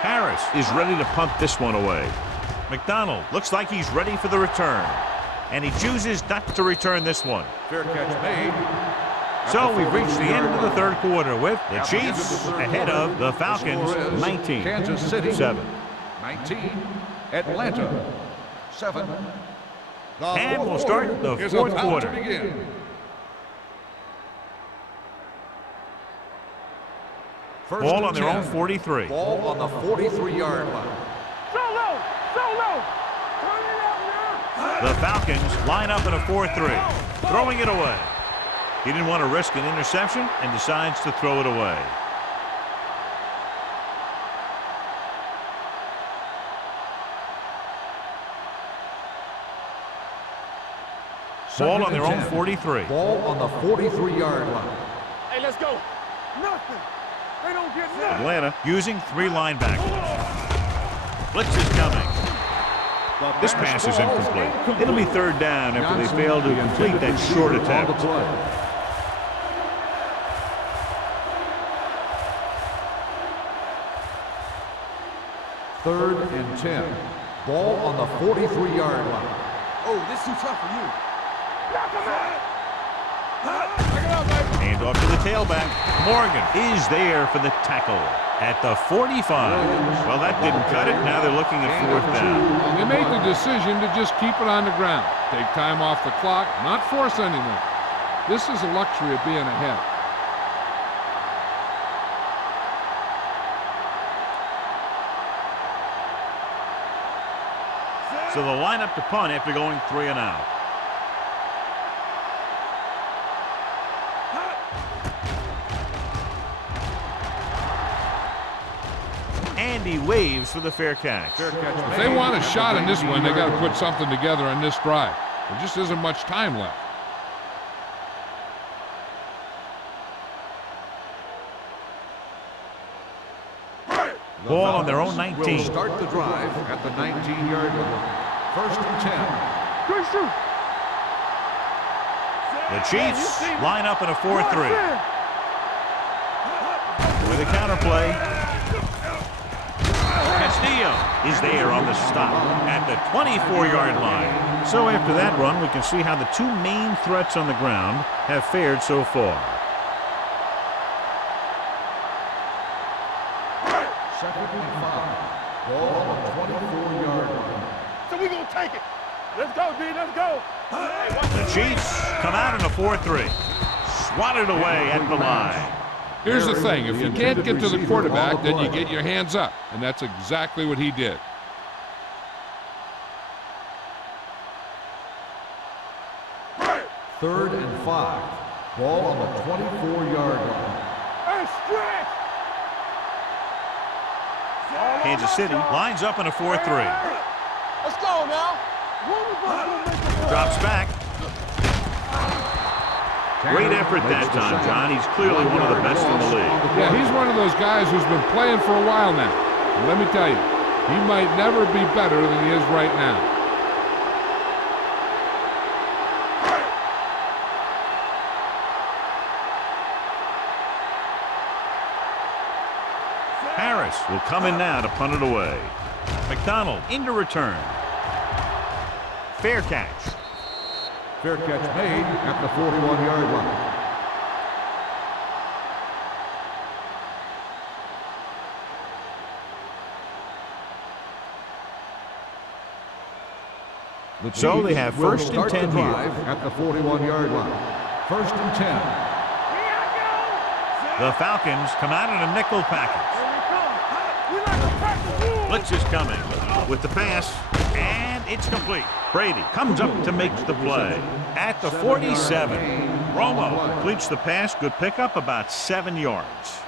Harris is ready to punt this one away. McDonald looks like he's ready for the return. And he chooses not to return this one. Fair catch made. So we've reached the end of the 3rd quarter with the Chiefs ahead of the Falcons 19. Kansas City 7. 19. Atlanta 7. And we'll start the 4th quarter. First Ball and on their 10. own 43. Ball on the 43-yard line. Solo. Solo. Turn it up now. The Falcons line up in a 4-3, throwing it away. He didn't want to risk an interception and decides to throw it away. Ball on their own 43. Ball on the 43-yard line. Hey, let's go. Nothing. They don't get nothing. Atlanta using 3 linebackers. Blitz is coming. This pass is incomplete. It'll be 3rd down after they fail to complete that short attempt. 3rd and 10. Ball on the 43-yard line. Oh, this is too tough for you. Knock him out. Hand off to the tailback. Morgan is there for the tackle at the 45. Well, that didn't cut it. Now they're looking at 4th down. They made the decision to just keep it on the ground. Take time off the clock, not force anything. This is a luxury of being ahead. So they'll line up to punt after going 3 and out. And he waves for the fair catch. If they want a shot in this one, they got to put something together on this drive. There just isn't much time left. Ball on their own 19. Will start the drive at the 19-yard line. 1st and 10. Good shoot. The Chiefs line up in a 4-3. With a counterplay. Castillo is there on the stop at the 24-yard line. So after that run, we can see how the 2 main threats on the ground have fared so far. 2nd and 5. Ball on the 24-yard line. So we gonna take it. Let's go, D. Let's go. The Chiefs come out in a 4-3. Swatted away at the line. Here's the thing. If you can't get to the quarterback, then you get your hands up. And that's exactly what he did. Third and 5. Ball on the 24-yard line. And stretch. Kansas City lines up in a 4-3. Let's go now. Drops back. Great effort that time, John. He's clearly one of the best in the league. Yeah, he's one of those guys who's been playing for a while now. And let me tell you, he might never be better than he is right now. Harris will come in now to punt it away. McDonald into return. Fair catch. Fair catch made at the 41-yard line. So they have 1st and 10 here. At the 41-yard line. 1st and 10. The Falcons come out in a nickel package. Blitz is coming with the pass, and it's complete. Brady comes up to make the play at the 47. Romo completes the pass. Good pickup, about 7 yards.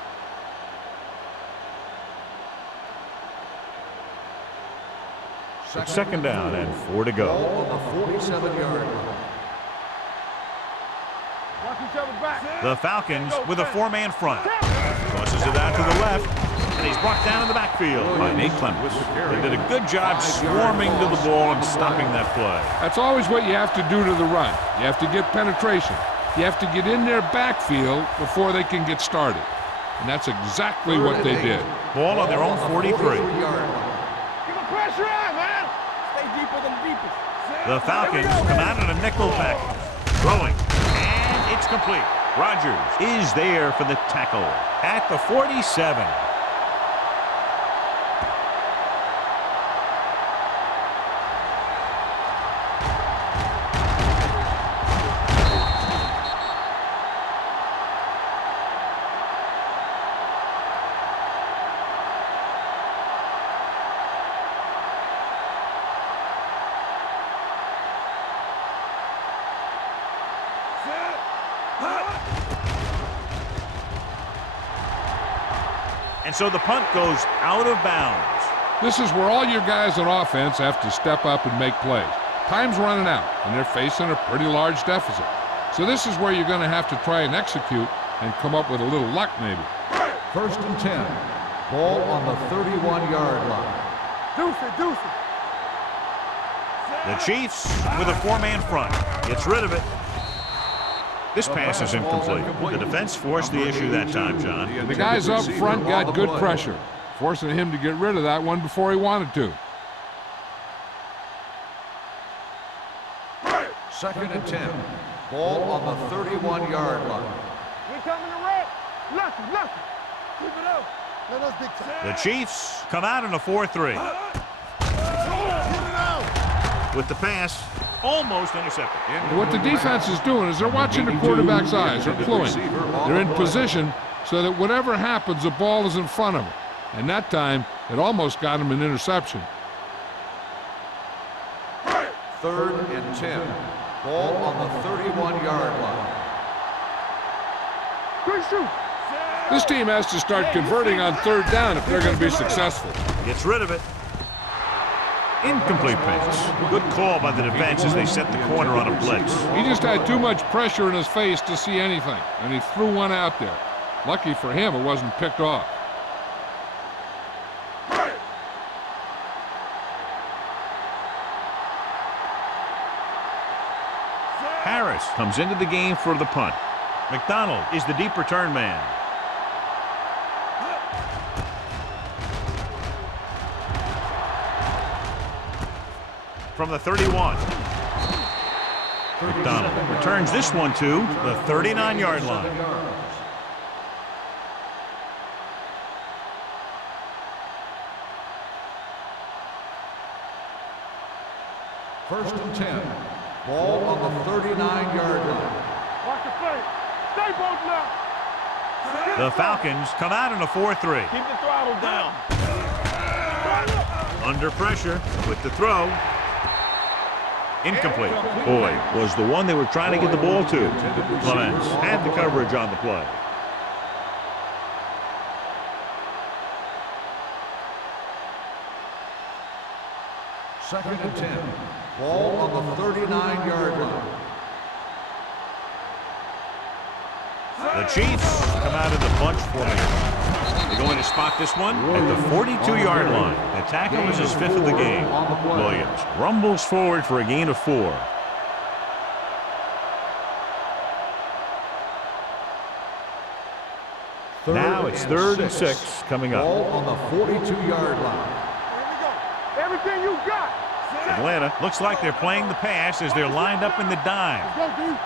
It's 2nd down and 4 to go. Ball on the 47-yard line. Watch each other back. The Falcons with a 4-man front. Tosses it out to the left, and he's brought down in the backfield by Nate Clements. They did a good job swarming to the ball and stopping that play. That's always what you have to do to the run. You have to get penetration. You have to get in their backfield before they can get started. And that's exactly what they did. Ball on their own 43. Keep the pressure on, man. Stay deeper than deepest. The Falcons come out in a nickel package. Throwing, and it's complete. Rodgers is there for the tackle at the 47. And so the punt goes out of bounds. This is where all your guys on offense have to step up and make plays. Time's running out, and they're facing a pretty large deficit. So this is where you're going to have to try and execute and come up with a little luck maybe. 1st and 10. Ball on the 31-yard line. Deuce it. The Chiefs with a 4-man front. Gets rid of it. This pass is incomplete. The defense forced the issue that time, John. The guys up front got good pressure, forcing him to get rid of that one before he wanted to. 2nd and 10. Ball on the 31-yard line. We coming to red. Nothing. Keep it up. Let us big time. The Chiefs come out in a 4-3. With the pass almost intercepted. What the defense is doing is they're watching the quarterback's eyes. They're cluing. They're in position so that whatever happens, the ball is in front of them. And that time, it almost got him an interception. 3rd and 10. Ball on the 31-yard line. Good shoot. This team has to start converting on 3rd down if they're going to be successful. Gets rid of it. Incomplete pass. Good call by the defense as they set the corner on a blitz. He just had too much pressure in his face to see anything, and he threw one out there. Lucky for him, it wasn't picked off. Harris comes into the game for the punt. McDonald is the deep return man. From the 31. McDonald returns this one to the 39-yard line. 1st and 10. Ball on the 39-yard line. Watch the play. Stay both left. The Falcons come out in a 4-3. Keep the throttle down. Under pressure with the throw. Incomplete. Boy, was the one they were trying to get the ball to. Clements had the coverage on the play. Second and 10. Ball on the 39-yard line. The Chiefs come out in the bunch formation. They're going to spot this one at the 42-yard line. The tackle is his 5th of the game. Williams rumbles forward for a gain of 4. Now it's 3rd and 6 coming up. Ball on the 42-yard line. Here we go. Everything you got. Atlanta looks like they're playing the pass as they're lined up in the dime. Go, D.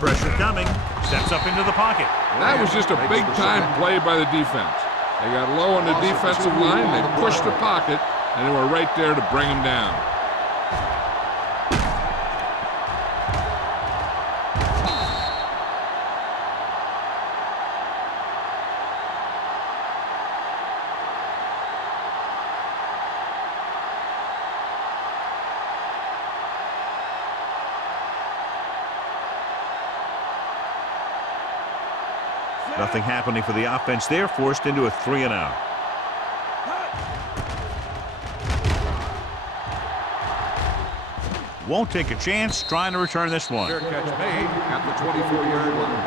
Pressure coming. Steps up into the pocket. That was just a big-time play by the defense. They got low on the defensive line, they pushed the pocket, and they were right there to bring him down. Nothing happening for the offense there, forced into a 3-and-out. Won't take a chance trying to return this one. Fair catch made at the 24-yard line.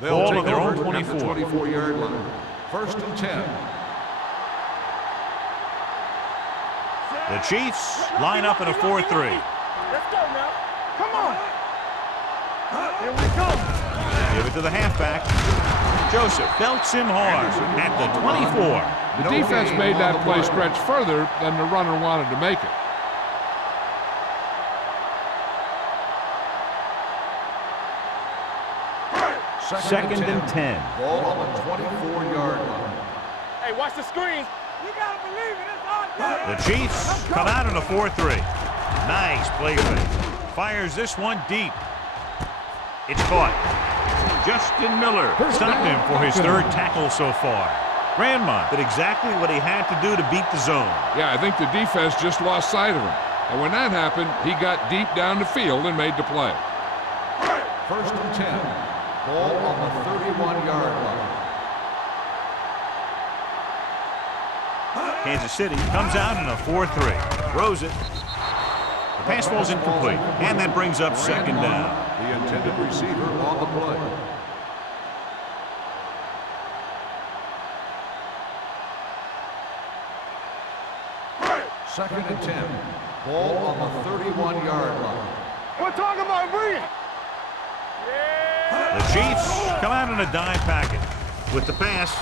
They'll Ball take on their own over 24. at the 24-yard line. 1st and 10. The Chiefs line up in a 4-3. Let's go now. Come on. Here we go. Give it to the halfback. Joseph belts him hard at the 24. The defense made that play stretch further than the runner wanted to make it. Second and 10. Ball on the 24-yard line. Hey, watch the screen. You got to believe it. It's all good. The Chiefs come out in a 4-3. Nice play fake. Fires this one deep. It's caught. Justin Miller stopped him for his third tackle so far. Grandma did exactly what he had to do to beat the zone. Yeah, I think the defense just lost sight of him. And when that happened, he got deep down the field and made the play. First and 10. Ball on the 31-yard line. Kansas City comes out in a 4-3. Throws it. The pass falls incomplete. And that brings up second down. The intended receiver on the play. Second and 10. Ball on the 31-yard line. We're talking about bringing. The Chiefs come out in a dime package with the pass.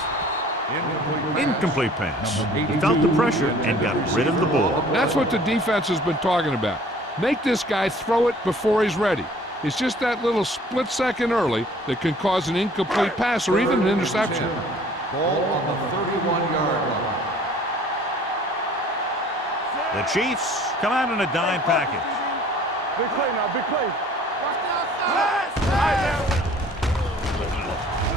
Incomplete pass. He felt the pressure and got rid of the ball. That's what the defense has been talking about. Make this guy throw it before he's ready. It's just that little split second early that can cause an incomplete pass or even an interception. Ball on the 31-yard line. The Chiefs come out in a dime package. Big play now, big play.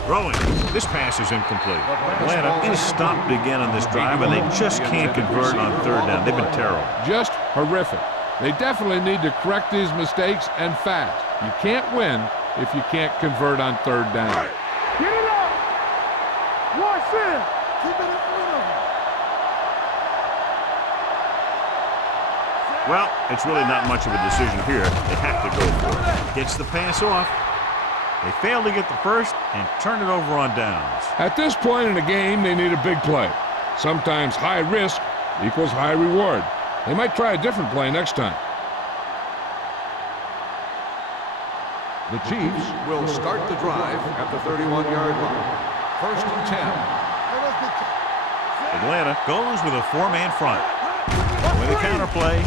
Throwing. This pass is incomplete. Atlanta is stopped again on this drive, and they just can't convert on third down. They've been terrible. Just horrific. They definitely need to correct these mistakes and fast. You can't win if you can't convert on third down. Get it up. Watch it. Keep it in front of him. Well, it's really not much of a decision here. They have to go for it. Gets the pass off. They fail to get the first and turn it over on downs. At this point in the game, they need a big play. Sometimes high risk equals high reward. They might try a different play next time. The Chiefs will start the drive at the 31-yard line. First and 10. Atlanta goes with a four-man front. With a counter play.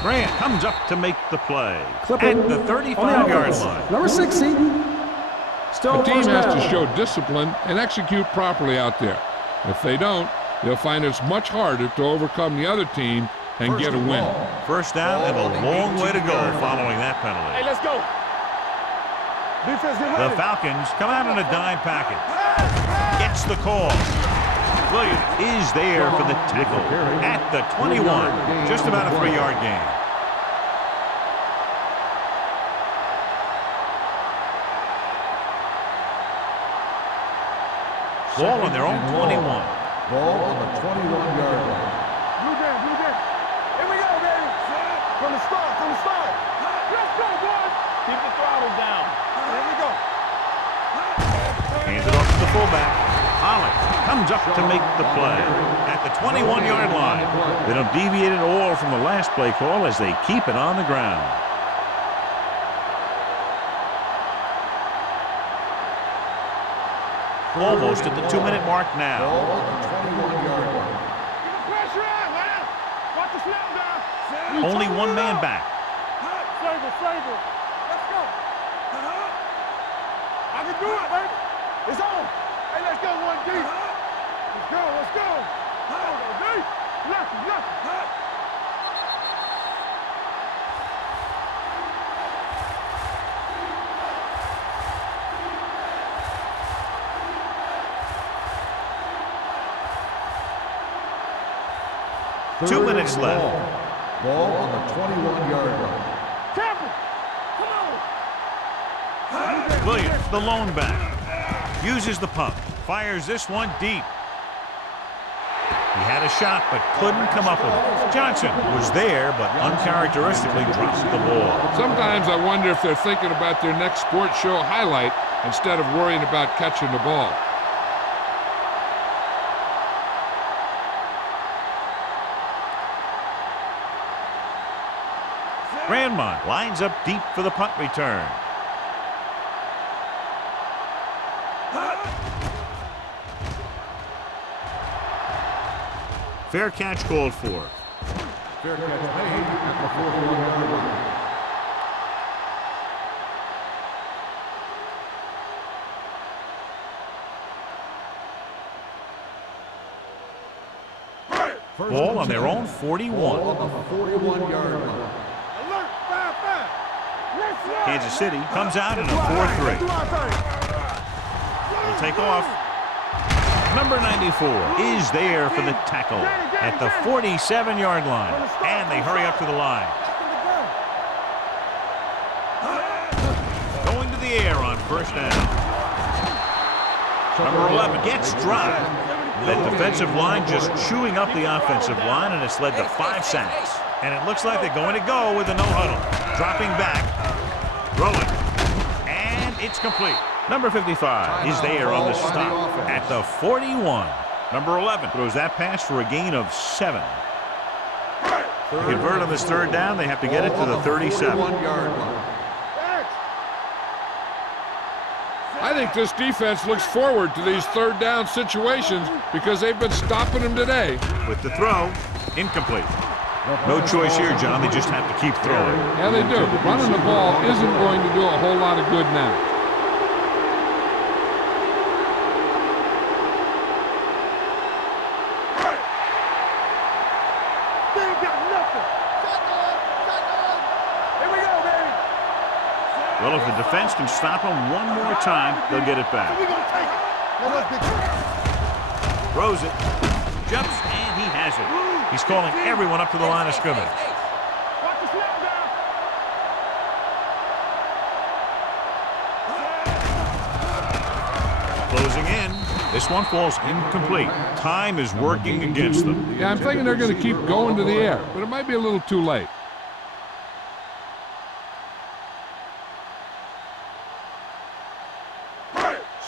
Grant comes up to make the play at the 35-yard line. Number 60. Still The team first has down. to show discipline and execute properly out there. If they don't, they'll find it's much harder to overcome the other team and get a win. First down and a long way to go following that penalty. Hey, let's go. Defense, get The ready. Falcons come out in a dime package. Gets the call. Williams is there for the tackle at the 21. Just about a 3-yard gain. Ball on their own 21. Ball on the 21-yard line. Blue game, blue game. Here we go, baby. From the start, from the start. Let's go, boys. Keep the throttle down. Here we go. Hands it off to the fullback. Holland comes up to make the play at the 21-yard line. They don't deviate at all from the last play call as they keep it on the ground. Almost at the 2-minute mark now. Ball on the 21-yard line. Keep the pressure on, man. Watch the snap down. Only one man back. Flavor, flavor. Let's go. I can do it, baby. It's on. Hey, let's go, 1D. Let's go, let's go. Go, D. Lucky, lucky. Two minutes left. Ball on the 21-yard line. Campbell, come on. Williams, the lone back, uses the pump, fires this one deep. He had a shot but couldn't come up with it. Johnson was there but uncharacteristically dropped the ball. Sometimes I wonder if they're thinking about their next sports show highlight instead of worrying about catching the ball. Grandmont lines up deep for the punt return. Fair catch called for. Fair catch made at the 41-yard line. Ball on their own 41. Ball on the 41-yard line. Alert, 5-5. Let's Kansas City comes out in a 4-3. They'll take off. Number 94 is there for the tackle at the 47-yard line. And they hurry up to the line. Going to the air on first down. Number 11 gets dropped. That defensive line just chewing up the offensive line, and it's led to 5 sacks. And it looks like they're going to go with a no-huddle. Dropping back. Rolling. And it's complete. Number 55 is there on the stop at the 41. Number 11 throws that pass for a gain of 7. To convert on this third down, they have to get it to the 37. I think this defense looks forward to these third down situations because they've been stopping them today. With the throw, incomplete. No choice here, John. They just have to keep throwing. Yeah, they do. Running the ball isn't going to do a whole lot of good now. Well, if the defense can stop them one more time, they'll get it back. Throws it, jumps, and he has it. He's calling everyone up to the line of scrimmage. Closing in. This one falls incomplete. Time is working against them. Yeah, I'm thinking they're going to keep going to the air, but it might be a little too late.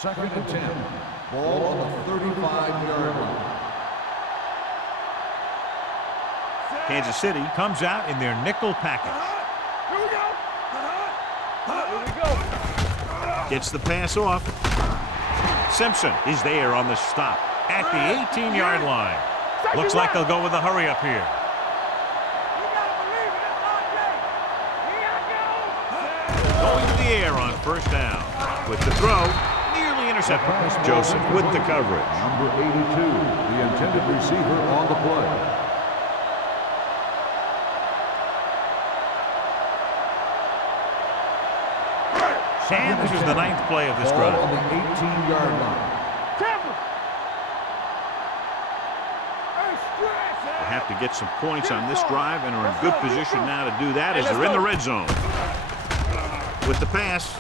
Second and 10. Ball on the 35-yard line. Kansas City comes out in their nickel package. Gets the pass off. Simpson is there on the stop at the 18-yard line. Looks like they'll go with a hurry up here. Going to the air on first down. With the throw, nearly intercepted. Joseph with the coverage. Number 82, the intended receiver on the play. And this is the 9th play of this Ball drive. on the 18-yard line. They have to get some points on this drive and are in good position now to do that as they're in the red zone. With the pass,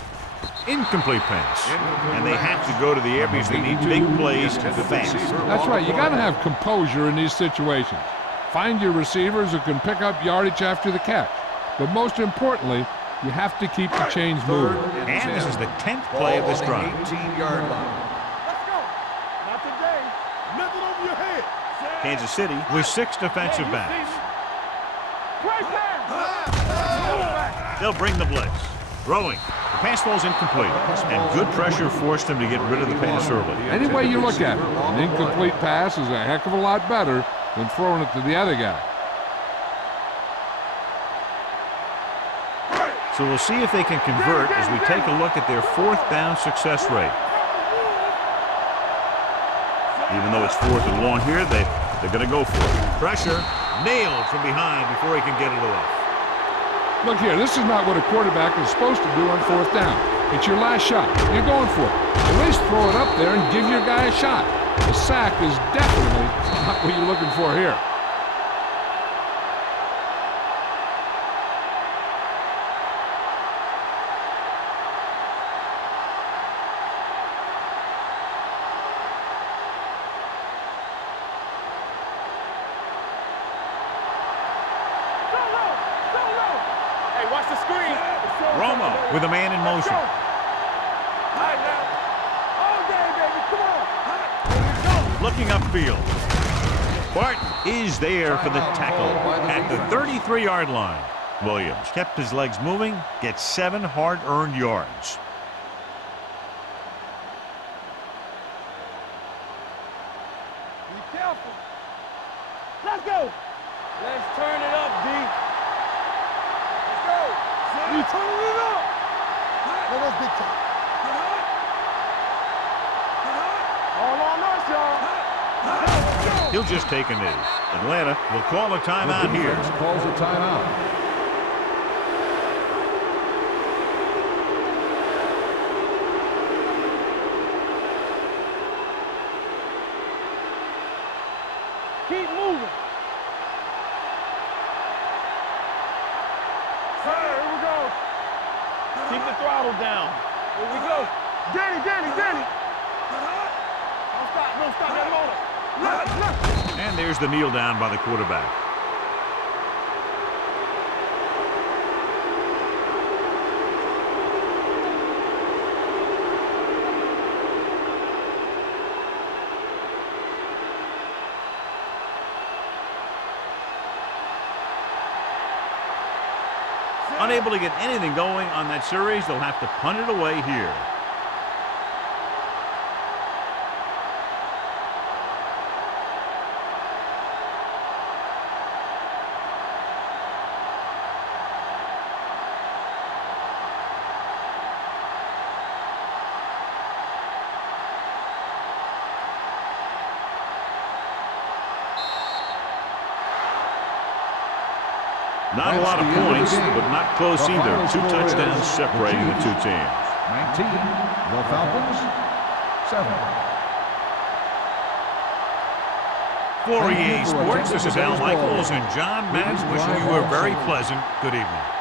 incomplete pass. And they have to go to the air because they need big plays fast. That's right. You got to have composure in these situations. Find your receivers who can pick up yardage after the catch. But most importantly, you have to keep the chains moving. And this is the 10th play of this drive. 18-yard line. Let's go. Not today. Nothing over your head. Kansas City with 6 defensive backs. They'll bring the blitz. Throwing. The pass falls incomplete. And good pressure forced him to get rid of the pass early. Any way you look at it, an incomplete pass is a heck of a lot better than throwing it to the other guy. So we'll see if they can convert as we take a look at their 4th down success rate. Even though it's 4th and long here, they're going to go for it. Pressure nailed from behind before he can get it off. Look here, this is not what a quarterback is supposed to do on 4th down. It's your last shot. You're going for it. At least throw it up there and give your guy a shot. The sack is definitely not what you're looking for here. Watch the screen. Romo with a man in motion. All right, now. All day, baby. Come on. Looking upfield. Barton is there for the tackle at the 33-yard line. Williams kept his legs moving, gets 7 hard-earned yards. Be careful. Let's go. Let's turn it up, D. Let's go. We turning it up. No, that's big time. All on us, y'all. He'll just take a knee. Atlanta will call a timeout here. Calls a timeout. Keep moving. Sir, here we go. Keep the throttle down. Here we go. Danny. Don't stop that motor. Left. And there's the kneel down by the quarterback. Unable to get anything going on that series, they'll have to punt it away here. Not a lot of points, but not close either. 2 touchdowns separating the two teams. 19, the Falcons, 7. For EA Sports, this is Al Michaels and John Maddox wishing you a very pleasant good evening.